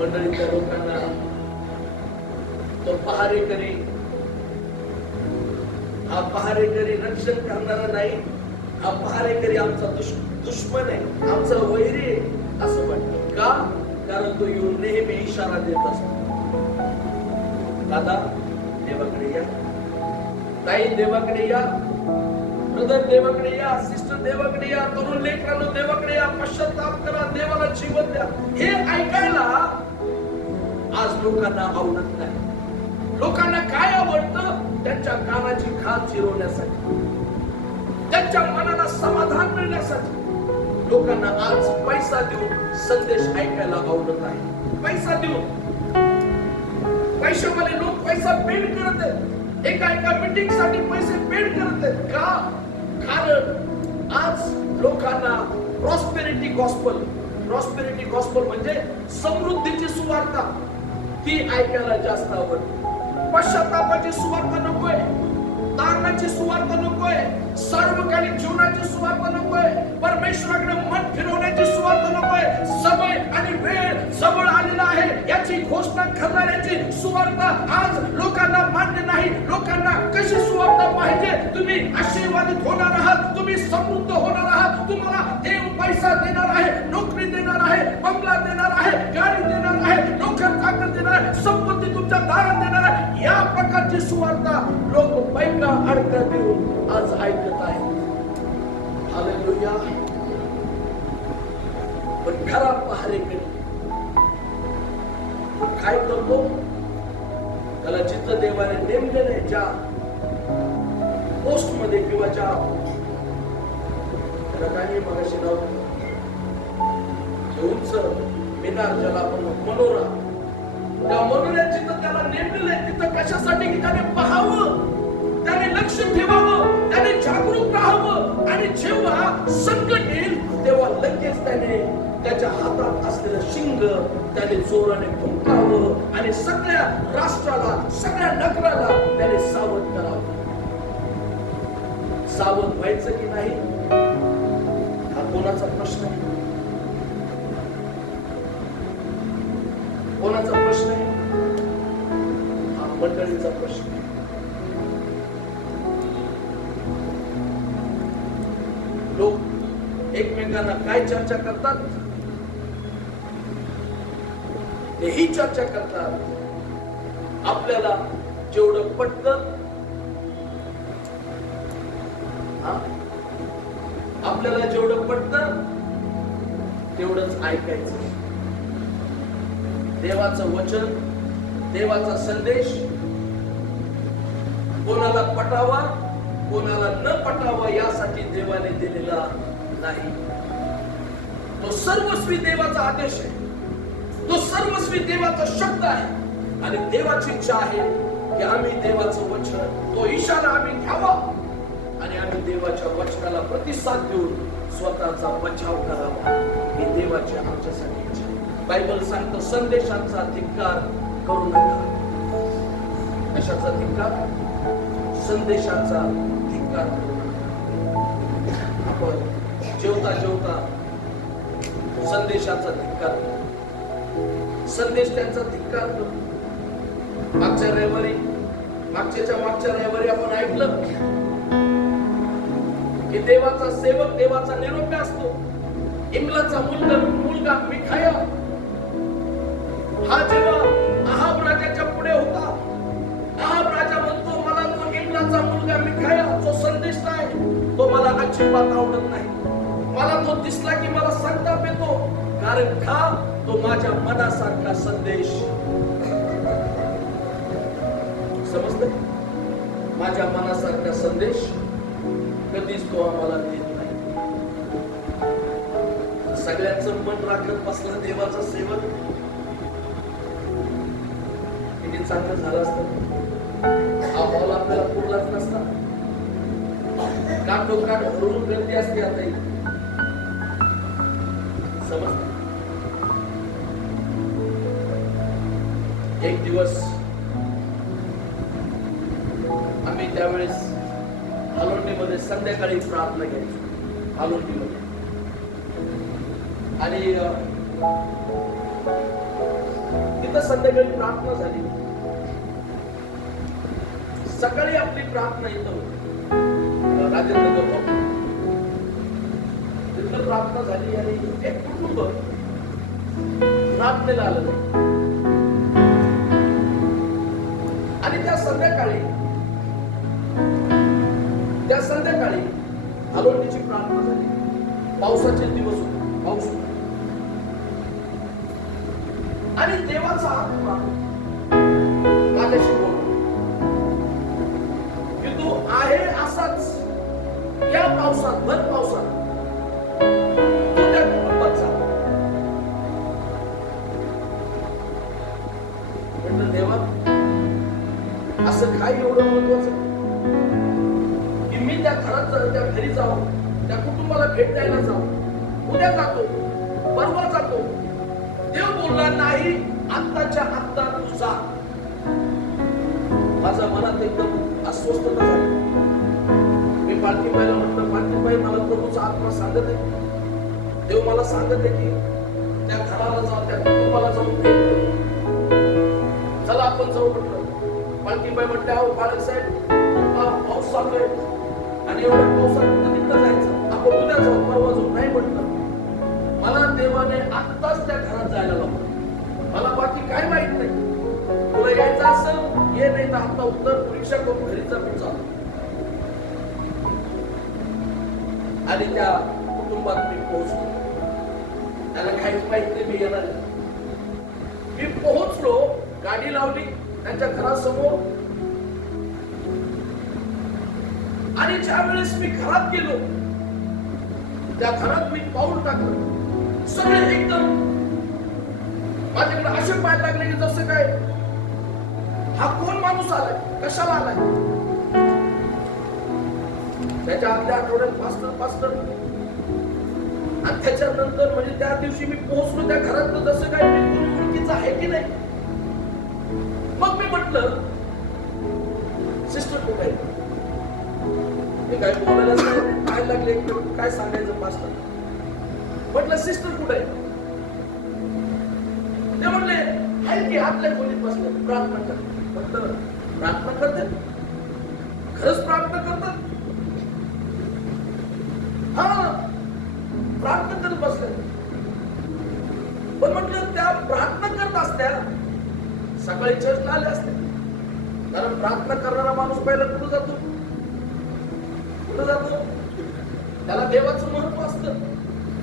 मंडळीच्या लोकांना तो पहारेकरी, हा पहारेकरी रक्षण करणारा नाही, हा पहारेकरी आमचा दुश्मन आहे, आमचा वैरी आहे असं म्हणतो. का? कारण तो येऊन नेहमी इशारा देत असतो. दादा देवाकडे या, ताई देवाकडे या, ब्रदर देवाकडे या, सिस्टर देवाकडे या, तरुण लेकरांनो देवाकडे या, पश्चाताप करा, देवाला जीवन द्या. हे ऐकायला आज लोकांना आवडत नाही. लोकांना काय आवडतं? त्यांच्या कानाची खाल चिरवण्यासाठी, त्यांच्या मनाला समाधान मिळण्यासाठी लोकांना आज पैसा देऊन संदेश ऐकायला आवडत आहे. पैसा देऊन पैशावाले लोक पैसा पेड करत आहेत. एका मीटिंग साठी पैसे पेड करत आहेत. का? कारण आज लोकांना प्रॉस्पेरिटी गॉस्पेल म्हणजे समृद्धीची सुवार्ता ती ऐकायला जास्त आवडते. पश्चातापाची सुवार्ता नकोय, तारणाची सुवार्ता नकोय, सार्वकालिक जीवनाची सुवार्ता नकोय, परमेश्वराकडे मन फिरवण्याची सुवार्ता नकोय. समय आणि वेळ जवळ आलेला आहे याची घोषणा करणाऱ्याची सुवार्ता आज लोकांना मान्य नाही. लोकांना कशी सुवार्ता पाहिजे? तुम्ही आशीर्वादित होणार आहात, तुम्ही समृद्ध होणार आहात, तुम्हाला देव पैसा देणार आहे, नोकरी देणार आहे, बंगला देणार आहे, गाडी देणार आहे, नोकर चाकर देणार आहे, संपत्ती तुमच्या दारात देणार आहे. या प्रकारची सुवार्ता लोक पैका अडका देऊन आज ऐकत आहेत. हालेलुया. पण खरा पहारेकरी काय करतो? त्याला जिथं देवाने नेमलेलं आहे, ज्या पोस्ट मध्ये किंवा ज्या काही मगाशी नाव उंच मिनार ज्याला आपण मनोरा, त्या मनोऱ्यात जिथं त्याला नेमलेलं आहे तिथं कशासाठी? की त्याने पाहावं, त्याने लक्ष ठेवावं, त्याने जागरूक राहावं, आणि जेव्हा संकट येईल तेव्हा लगेच त्याने त्याच्या हातात असलेलं शिंग त्याने जोराने फुंकावं आणि सगळ्या राष्ट्राला, सगळ्या नगराला त्याने सावध करावं. सावध व्हायचं की नाही हा कोणाचा प्रश्न आहे? मंडळीचा प्रश्न. लोक एकमेकांना काय चर्चा करतात? ही चर्चा करतात आपल्याला जेवढं पटतं, आपल्याला जेवढं पटतं तेवढंच ऐकायचं. देवाचं वचन, देवाचा संदेश कोणाला पटावा कोणाला न पटावा यासाठी देवाने दिलेला नाही. तो सर्वस्वी देवाचा आदेश आहे, तो सर्वस्वी देवाचा शब्द आहे आणि देवाची इच्छा आहे की आम्ही देवाचं वचन, तो इशारा आम्ही घ्यावा आणि आम्ही देवाच्या वचनाला प्रतिसाद देऊन स्वतःचा बचाव करावा. ही देवाची आमच्यासाठी इच्छा आहे. बायबल सांगतं संदेशांचा धिक्कार करू नका. कशाचा धिक्कार? संदेशाचा धिक्कार करू नका. आपण जेवता जेवता संदेशाचा धिक्कार करतो, संदेश त्यांचा धिक्कार करतो. मागच्या रविवारी आपण ऐकलं की देवाचा सेवक देवाचा निरोप असतो. इमलाचा मुलगा मिखाया हा जेव्हा अहाब राजाच्या पुढे होता, अहाब राजा म्हणतो मला तो इमलाचा मुलगा मिखाया जो संदेश आहे तो मला अजिबात आवडत नाही. मला तो दिसला की मला संताप येतो, कारण का तो माझ्या मनासारखा संदेश, समजतं, माझ्या मनासारखा संदेश कधीच तो आम्हाला देत नाही. सगळ्यांचं मन राखत बसला देवाचा सेवक, किती चांगलं झालं असतं. हा हॉल आपल्याला पुरलाच नसता. काठोकाठ भरून गर्दी असते आता. समजतं. एक दिवस आम्ही त्यावेळेस हालोंडीमध्ये संध्याकाळी प्रार्थना घ्यायचो. हालोंडीमध्ये आणि तिथं संध्याकाळी प्रार्थना झाली. सकाळी आपली प्रार्थना इथं होती राजेंद्र गौतम. तिथं प्रार्थना झाली आणि एक कुटुंब प्रार्थनेला आलं नाही. आणि त्या संध्याकाळी हालोंडीची प्रार्थना झाली. पावसाचे दिवस होते, पाऊस होता आणि देवाचा आत्मा माझ्याशी बोलला की तू आहे असाच या पावसात, भर पावसात तू त्या कुटुंबात जा. म्हटलं देवा, असं काय एवढं महत्वाचं की मी त्या घरी जाऊ, त्या कुटुंबाला भेट द्यायला जाऊ, उद्या जातो, परवा जातो. देव बोलला नाही, आत्ताच्या आत्ता तू जा. माझ्या मनात एकदम अस्वस्थता झाली. मी पालखीबाईला म्हटलं, पालखीबाई मला प्रभूचा आत्मा सांगत आहे, देव मला सांगत आहे की त्या घराला जाऊ, त्या कुटुंबाला जाऊन भेट देऊ. चला आपण जाऊ म्हटलं. पालखीबाई म्हटल्या, अहो बाळक साहेब पाऊस चालू आहे आणि एवढ्या पावसात तिकडे जायचं, आपण उद्या जाऊ, परवा जाऊ. नाही म्हटलं, मला देवाने आत्ताच त्या घरात जायला लावलं. मला बाकी काय माहित नाही. तुला यायचं असेल ये, नाही तर आता उत्तर परीक्षा करून घरी जा. आणि त्या कुटुंबात मी पोहोचलो. त्याला काहीच माहित नाही मी येणार. मी पोहोचलो, गाडी लावली त्यांच्या घरासमोर आणि ज्या वेळेस मी घरात गेलो, त्या घरात मी पाऊल टाकलं, सगळे एकदम माझ्याकडे असे पाहायला लागले की जसं काय हा कोण माणूस आलाय, कशाला आलाय. त्याच्या आदल्या आठवड्यात पास्टर आणि त्याच्यानंतर म्हणजे त्या दिवशी मी पोहोचलो त्या घरात, जसं काय मी कोणी ओळखीचं आहे की नाही. मग मी म्हटलं, सिस्टर कुठे आहे? हे काय बोलायलाच नाही, काय लागले, काय सांगायचं पास्टर. म्हटलं सिस्टर कुठे आहे? ते म्हणले आहे की आपल्या खोलीत बसले प्रार्थना करत. म्हटलं प्रार्थना करतात, खरंच प्रार्थना करतात. हा, प्रार्थना करत बसल्या. पण म्हटलं त्या प्रार्थना करत असत्या सकाळी चर्चला आले असते. कारण प्रार्थना करणारा माणूस पहिला कुठं जातो? कुठं जातो? त्याला देवाचं महत्व असतं,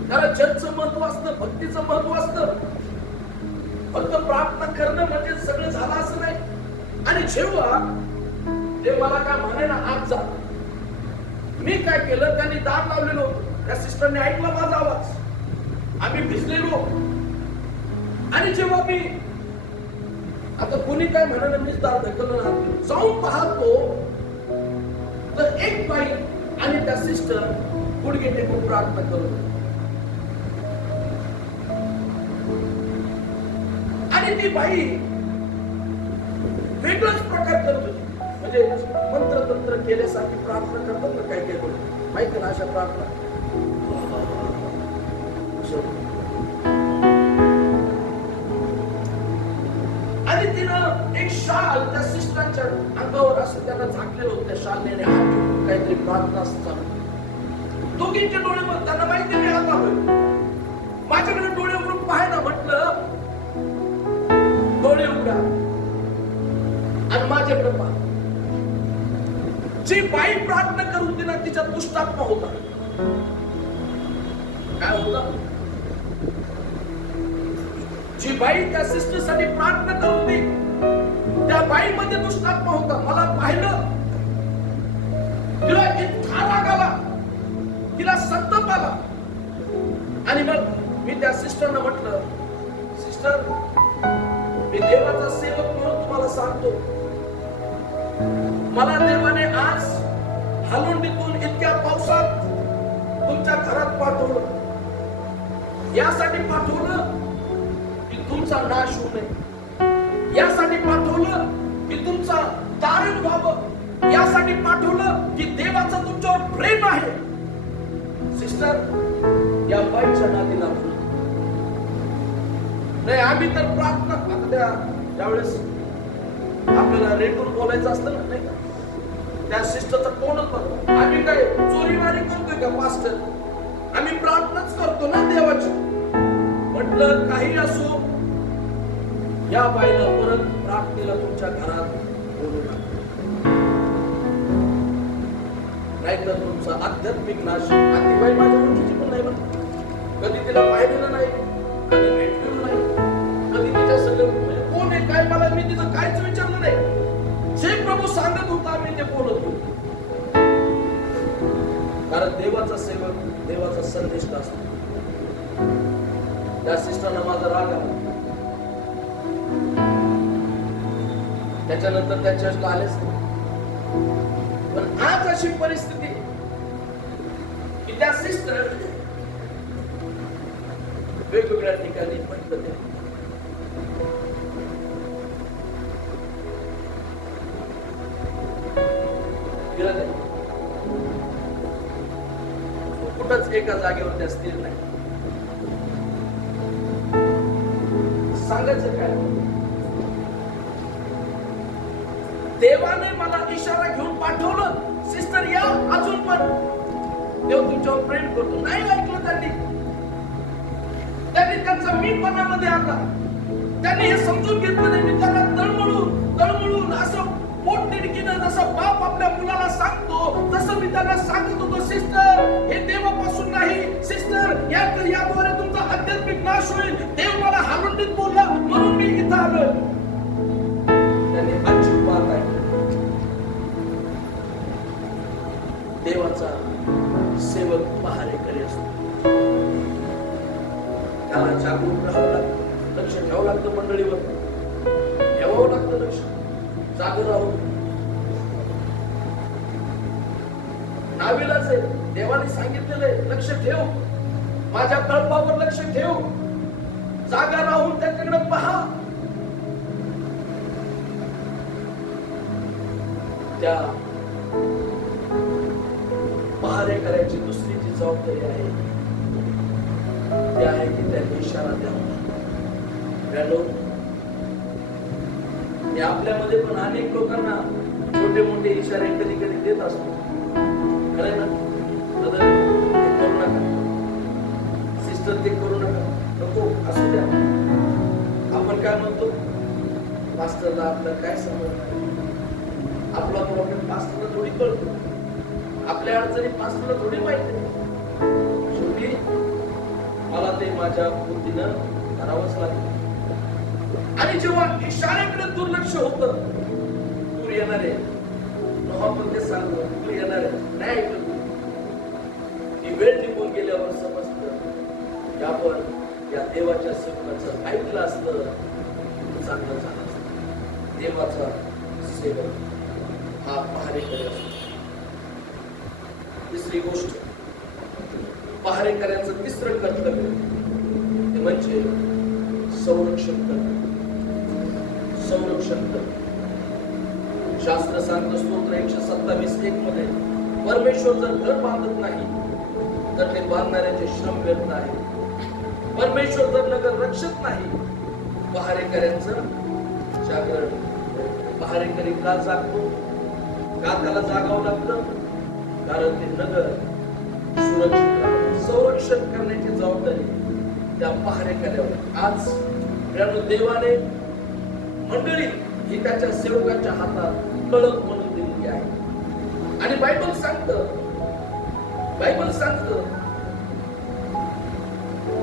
त्याला चर्चचं महत्व असतं, भक्तीचं महत्व असतं. फक्त प्रार्थना करणं म्हणजे सगळं झालं असं नाही. आणि जेव्हा ते मला काय म्हणे ना, आज जा, मी काय केलं, त्यांनी दार लावलेलो, त्या सिस्टरने ऐकला माझा आवाज, आम्ही भिजलेलो. आणि जेव्हा मी आता कोणी काय म्हणाल, मीच दार ढकललं, जाऊन पाहतो तर एक बाई आणि त्या सिस्टर गुडघे टेकून प्रार्थना करत. आणि ती बाई वेगळाच प्रकार करत होती. म्हणजे मंत्रतंत्र केल्यासारखी प्रार्थना करतात ना काय काय करून, माहिती ना अशा प्रार्थना. आणि तिनं एक शाल त्या सिस्टरच्या अंगावर असं त्यांना झाकलेलं होतं. त्या शालने हात ठेवून काहीतरी प्रार्थना असं चालू. दोघींचे डोळे मग त्यांना माहिती मी आता होईल. माझ्याकडे डोळ्यावरून पाहायला म्हटलं, डोळे उघडा आणि माझ्याकडे पहा. जी बाई प्रार्थना करून होती ना, तिच्या दुष्टात्मा होता. काय होता? जी बाई त्या सिस्टरसाठी प्रार्थना करत होती, त्या बाईमध्ये दुष्टात्मा होता. मला पाहिलं, तिला इतका राग आला, तिला संताप आला. आणि मग मी त्या सिस्टरना म्हटलं, सिस्टर, मी देवाचा सेवक म्हणून तुम्हाला सांगतो, मला देवाने आज हलुंडीतून इतक्या पावसात तुमच्या घरात पाठवलं. यासाठी पाठवलं की तुमचा नाश होऊ नये, यासाठी पाठवलं की तुमचा तारण व्हावं, यासाठी पाठवलं की देवाचं तुमच्यावर प्रेम आहे. सिस्टर, या बाईच्या नादी लागू नाही. आम्ही तर प्रार्थना, त्यावेळेस आपल्याला रेटून बोलायचं असतं ना, नाही त्या सिस्टरचा कोणच बघतो. आम्ही काय चोरीमारी करतोय का पास्टर? आम्ही प्रार्थनाच करतो ना देवाची. म्हटलं काही असो, या बाईला परत प्रार्थनेला तुमच्या घरात बोलू नका, नाहीतर तुमचा आध्यात्मिक नाश. आणि बाई माझ्या ओळखीची पण नाही, कधी तिला पाहिलेलं नाही, कधी भेटलेलं नाही, कधी तिच्या सगळं म्हणजे कोण आहे काय मला, मी तिचं काहीच विचारलं नाही. जे प्रभू सांगत होता मी ते बोलत होतो. कारण देवाचा सेवक देवाचा संदेश असतो. त्या सिस्टरला माझा राग आला. त्याच्यानंतर त्या चर्चला आलेच नाही. पण आज अशी परिस्थिती की त्या सिस्टर वेगवेगळ्या ठिकाणी म्हटलं ते कुठंच एका जागेवर त्या स्थिर नाही. सांगायचं काय, देवाने मला इशारा घेऊन पाठवलं, सिस्टर या, अजून पण देव तुमच्यावर प्रेम करतो. नाही ऐकलं त्यांनी त्यांचा मीपणामध्ये आणला. त्यांनी हे समजून घेतलं नाही. मी त्यांना तळमळून असं पोटतिडकीनं जसं बाप आपल्या मुलाला सांगतो तसं मी त्यांना सांगत होतो, सिस्टर हे देवापासून नाही, सिस्टर याद्वारे तुमचा आध्यात्मिक नाश होईल. देव मला हालुंडीत बोलला म्हणून मी इथं आलोय. त्यांनी अजिबात ऐकलं. देवाचा सेवक पहारेकरी असतो. त्याला जागरूक राहावं लागतं, लक्ष ठेवावं लागतं, मंडळीवर ठेवावं लागतं लक्ष, जागं राहून. नावीलाच आहे, देवाने सांगितलेलं आहे लक्ष ठेव, माझ्या कळपावर लक्ष ठेव, जागा राहून त्याच्याकडे पहा. त्या पहारेकऱ्याची दुसरी जी जबाबदारी आहे ती आहे की त्या इशारा द्यावा. मी आपल्यामध्ये पण अनेक लोकांना छोटे मोठे इशारे कधी कधी देत असतो. खरंय ना? ब्रदर, ते करू नका, सिस्टर ते करू नका, नको असू द्या. आपण काय म्हणतो, पास्टरला आपलं काय समजणार, आपला प्रॉब्लेम पास्टरला थोडी कळतो, आपल्या अडचणी पास्टरला थोडी माहिती आहे. शेवटी मला ते माझ्या बुद्धीनं करावंच लागेल. आणि जेव्हा इशाऱ्याकडे दुर्लक्ष होतं, तूर येणार आहे, आपण ते सांगतो, तूर येणार आहे, नाही ऐकलं. ती वेळ निघून गेल्यावर समजतं की आपण या देवाच्या सेवकाचं ऐकलं असतं तर चांगलं झालं असतं. देवाचा सेवक हा पहारेकरी असतो. तिसरी गोष्ट, पहारेकऱ्याचं तिसरं कर्तव्य ते म्हणजे संरक्षण करणे. संरक्षण करणे. शास्त्र सांगतं स्तोत्र 127:1 मध्ये, परमेश्वर जर घर बांधत नाही तर ते बांधणाऱ्याचे श्रम व्यर्थ आहे. परमेश्वर जर नगर रक्षत नाही, पहारेकऱ्यांचं जागरण. पहारेकरी का जागतो, का त्याला जागावं लागतं? कारण ते नगर सुरक्षित राहतं. संरक्षण करण्याची जबाबदारी त्या पहारेकऱ्यावर. आज देवाने मंडळी ही त्याच्या सेवकाच्या हातात कळप म्हणून दिलेली आहे. आणि बायबल सांगतं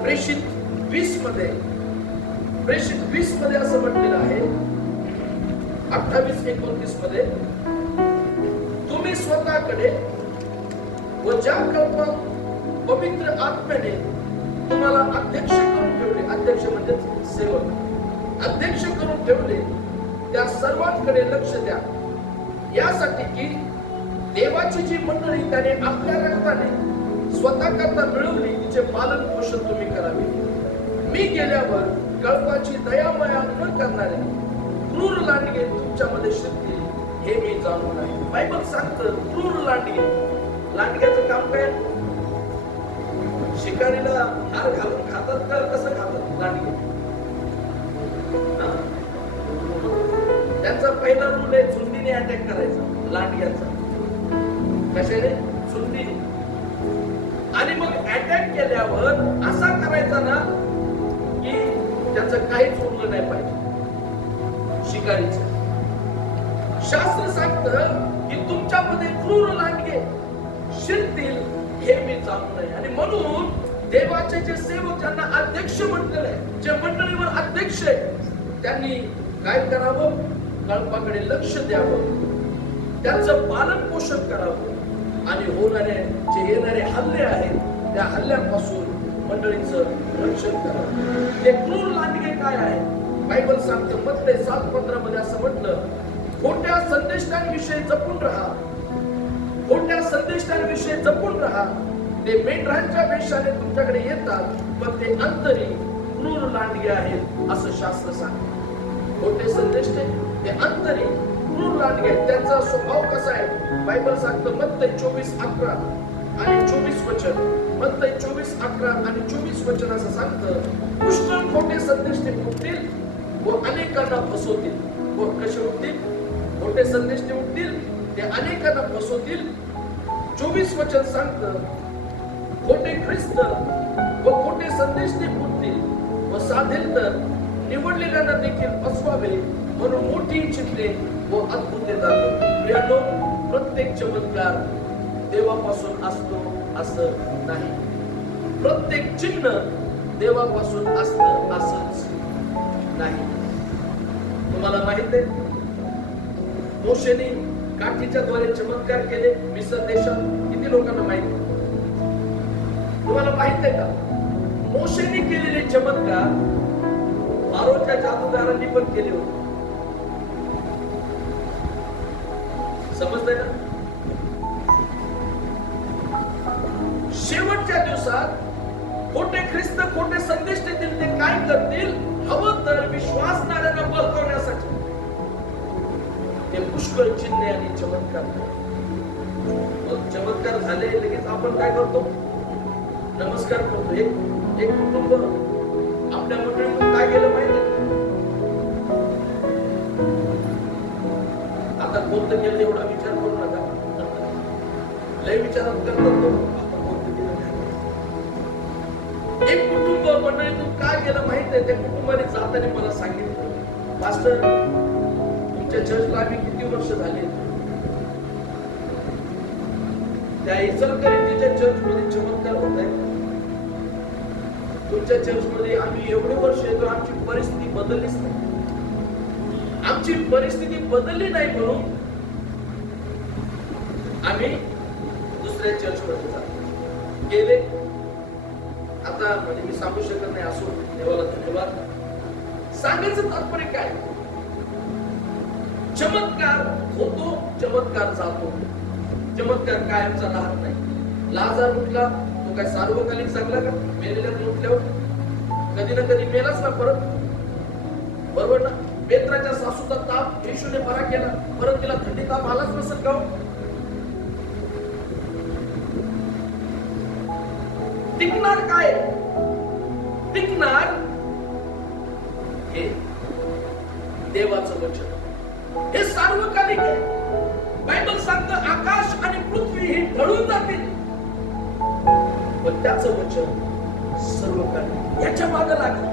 प्रेषित 20 मध्ये असं म्हटलेलं आहे, 28-29 मध्ये, तुम्ही स्वतःकडे व ज्या कल्पात पवित्र आत्म्याने तुम्हाला अध्यक्ष करून ठेवले, अध्यक्ष म्हणजे सेवक, अध्यक्ष करून ठेवले, त्या सर्वांकडे लक्ष द्या, यासाठी की देवाची जी मंडळी त्याने आपल्या रक्ताने स्वतः करता मिळवली तिचे पालन पोषण तुम्ही करावे. मी गेल्यावर कळपाची दयामया न करणारे क्रूर लांडगे तुमच्यामध्ये शिरतील हे मी जाणून आहे. बायबल सांगतं क्रूर लांडगे. लांडग्याचं काम काय? शिकारीला हार घालून खातात का कसं खातात लांडगे? त्यांचा पहिला रूल आहे चुंडीने अटॅक करायचा लांडग्याचा. कशाने? चुंडीने. आणि मग अटॅक केल्यावर असा करायचा ना की त्याचं काहीच उरलं नाही पाहिजे शिकारीचं. शास्त्र सांगतं की तुमच्यामध्ये क्रूर लांडगे शिरतील हे मी जाणून आहे. आणि म्हणून देवाचे जे सेवक ज्यांना अध्यक्ष म्हटलेलं आहे, जे मंडळीवर अध्यक्ष आहे, त्यांनी काय करावं? कळपाकडे लक्ष द्यावं, त्यांचं पालन पोषण करावं आणि जे येणारे हल्ले आहेत त्या हल्ल्यापासून मंडळीचं रक्षण करावं. ते क्रूर लांडगे काय आहे? बायबल सांगतं मत्ते 7:15 मध्ये असं म्हटलं, खोट्या संदेष्टांविषयी जपून राहा, खोट्या संदेष्टांविषयी जपून राहा. ते मेंढरांच्या वेशाने तुमच्याकडे येतात पण ते अंतरी क्रूर लांडगे आहेत असं शास्त्र सांगतं. खोटे संदेश ते अंतरी क्रूर लांडगे. त्यांचा स्वभाव कसा आहे? बायबल सांगतं मत्ते 24:11 आणि 24 वचन, मत्ते 24:11 आणि 24 वचन असं सांगतं, पुष्कळ खोटे संदेश ते उठतील व अनेकांना फसवतील. व कसे उठतील? खोटे संदेश ते उठतील, ते अनेकांना फसवतील. 24 वचन सांगतं, खोटे ख्रिस्त व खोटे संदेश ते उठतील व साधेल तर निवडलेल्यांना देखील फसवावे म्हणून मोठी चिन्हे व अद्भुते दाखवतील. प्रत्येक चमत्कार देवापासून असतो असं नाही. प्रत्येक चिन्ह देवापासून असतं असंच नाही. तुम्हाला माहित आहे मोशेने काठीच्या द्वारे चमत्कार केले मिस्र देशात. किती लोकांना माहिती? तुम्हाला माहित आहे का मोशेने केलेले चमत्कार फारोच्या जादूगारांनी पण केले होते? समजतंय ना? शेवटच्या दिवसात खोटे ख्रिस्त खोटे संदेश देतील. ते काय करतील? हवं तर विश्वासणाऱ्यांना बळकवण्यासाठी ते पुष्कळ चिन्हे आणि चमत्कार. चमत्कार झाले लगेच आपण काय करतो? नमस्कार करतो. एक कुटुंब आपल्या मंडळीतून काय गेलं माहिती? विचारात करतात लोक, आपण कोणतं केलं नाही. एक कुटुंब मंडळीतून काय गेलं माहित आहे, त्या कुटुंबाने जाताना मला सांगितलं, मास्टर तुमच्या चर्चला आम्ही किती वर्ष झाले, त्या इचलकरंजीच्या चर्चमध्ये चमत्कार होत आहे, तुमच्या चर्चमध्ये आम्ही एवढे वर्ष येतो, आमची परिस्थिती बदललीच नाही. आमची परिस्थिती बदलली नाही म्हणून आम्ही दुसऱ्या चर्चमध्ये जातो गेले. आता म्हणजे मी सांगू शकत नाही, असो देवाला धन्यवाद. सांगायचं तात्पर्य काय, चमत्कार होतो, चमत्कार जातो, चमत्कार कायमचा राहत नाही. लाजार उठला, तो काय सार्वकालिक जगला का? मेलेल्यात उठल्यावर कधी ना कधी मेलाच ना परत, बरोबर ना? पेत्राच्या सासूचा ताप येशूने बरा केला, परत तिला थंडी ताप आलाच नसेल का? टिकणार काय? टिकणार हे देवाचं वचन, हे सार्वकालिक आहे. बायबल सांगतं आकाश आणि पृथ्वी ही ढळून जातील, पण त्याचं वचन सर्वकालिक. याच्या मागे लागलं,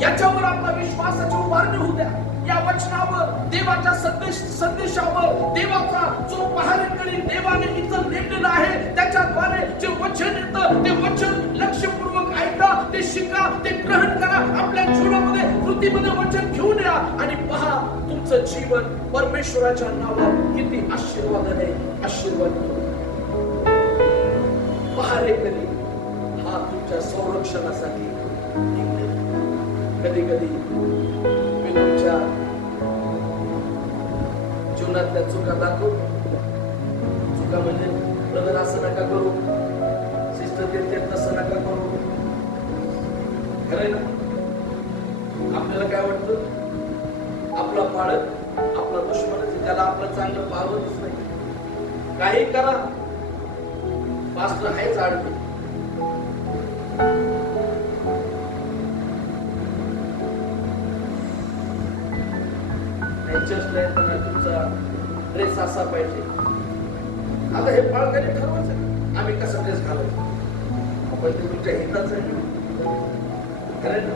याच्यावर आपला विश्वासाची उभारणी होऊ द्या. या वचनावर, देवाच्या संदेशावर, देवाचा जो पहारेकरी देवाने इथं नेमलेला आहे, त्याच्याद्वारे जे वचन येतं, ते वचन लक्षपूर्वक ऐका, ते शिका, ते ग्रहण करा, आपल्या जीवनामध्ये कृतीमध्ये वचन घेऊन या आणि पहा तुमचं जीवन परमेश्वराच्या नावात किती आशीर्वादाने आशीर्वाद. पहारेकरी हा तुमच्या संरक्षणासाठी. कधी कधी मी तुमच्या जीवनातल्या चुका दाखवतो. चुका म्हणजे ब्रदर असं नका करू, सिस्टर ते तसं नका करू. खरंय ना? आपल्याला काय वाटतं, आपला पाळत आपला दुश्मनच, त्याला आपलं चांगलं पाळतच नाही. काही करा, पास्टर आहेच आडवे. तुमचा ड्रेस असा पाहिजे. आता हे पाळकाने ठरवायचं आम्ही कसा ड्रेस घालायचा, पण ते तुमच्या हिताच आहे. खरं ना?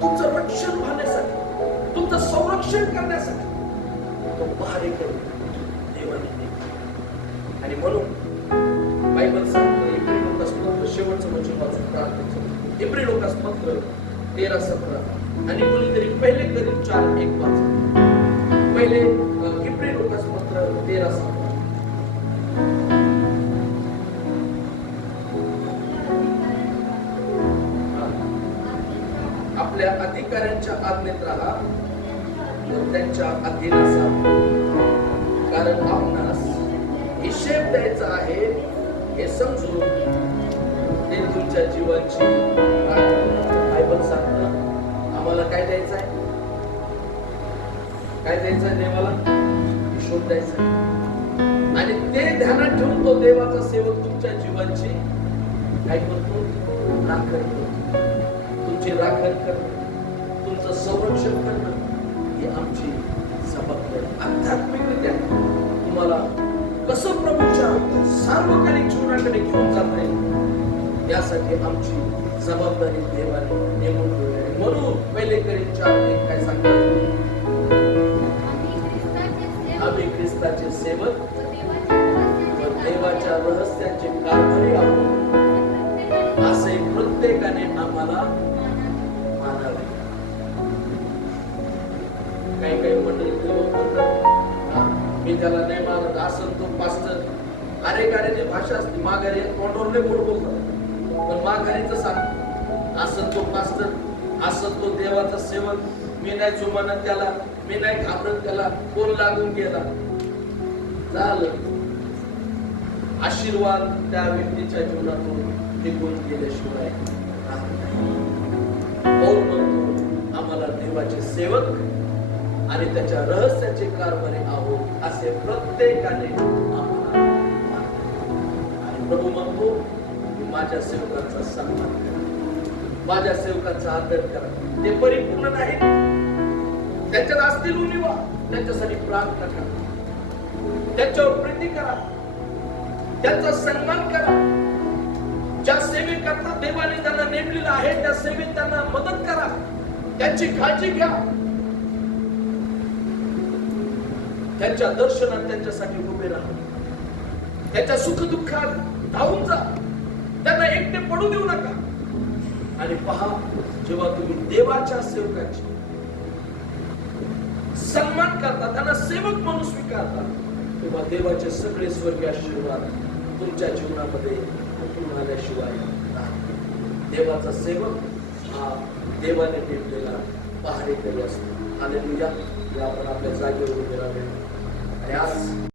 तुमचं रक्षण होण्यासाठी, तुमचं संरक्षण करण्यासाठी तो पहारेकरी देवाने दिला. आणि म्हणून बायबल सांगतो, शेवटचं वचन वाचून प्रार्थना, इब्री लोकास पत्र 13-17 आणि कोणीतरी पहिले करीब 4:1 वाचा. पहिले इब्री लोकास पत्र 13-17. आपल्या अधिकाऱ्यांच्या आज्ञेत राहा, त्यांच्या अधीन असा, कारण आपणास हिशेब द्यायचा आहे हे समजून ते तुमच्या जीवाची. बायबल सांगतं आम्हाला काय द्यायचं आहे, काय द्यायचं आहे देवाला? हिशोब द्यायचा. आणि ते ध्यानात ठेवून तो देवाचा सेवक तुमच्या जीवाची काय करतो? राखण करतो. तुमची राखण करणं, तुमचं संरक्षण करणं ही आमची जबाबदारी. आध्यात्मिकरित्या तुम्हाला कसं प्रभूच्या सार्वकालिक जीवनाकडे घेऊन जाता येईल यासाठी आमची जबाबदारी देवाने नेमून ठेवली आहे. म्हणून पहिले करीब 4:1 काय सांगतात? आम्ही ख्रिस्ताचे सेवक व देवाच्या रहस्याचे कारभारी आहोत, असे प्रत्येकाने आम्हाला मानावे. काही काही मंडळी मी त्याला नाही मानत, असं तो पास्टर. अरे गाड्याची भाषा असते, माघारी तोंडावर नाही बोल बोलतात, पण माघारीचं सांग, असं तो पास्टर, असं तो देवाचा सेवक. मी नाही जुमानत त्याला, मी नाही घाबरत त्याला, कोण लागून गेला झालं. आशीर्वाद त्या व्यक्तीच्या जीवनातून निघून गेल्याशिवाय पौल म्हणतो आम्हाला देवाचे सेवक आणि त्याच्या रहस्याचे कारभारी आहोत, असे प्रत्येकाने आम्हाला मानले. आणि प्रभू म्हणतो माझ्या सेवकाचा सन्मान करा, माझ्या सेवकाचा आदर करा. ते परिपूर्ण नाही, त्याच्यात असतील उणीवा, त्याच्यासाठी प्रार्थना करा, त्याच्यावर प्रीती करा, त्याचा सन्मान करा. ज्या सेवेकरता देवाने त्यांना नेमलेलं आहे त्या सेवेत त्यांना मदत करा, त्याची काळजी घ्या, त्यांच्या दर्शनात त्यांच्यासाठी उभे राहा, त्याच्या सुखदुःखात धावून जा, त्यांना एकटे पडू देऊ नका. आणि पहा, जेव्हा तुम्ही देवाच्या सेवकाची सन्मान करता, त्यांना सेवक म्हणून स्वीकारता, तेव्हा देवाचे सगळे स्वर्गीय आशीर्वाद तुमच्या जीवनामध्ये उतरून आल्याशिवाय नाही. देवाचा सेवक हा देवाने नेमलेला पहारेकरी असतो. हालेलुया. आपण आपल्या जागेवर उभे राहूया आणि आज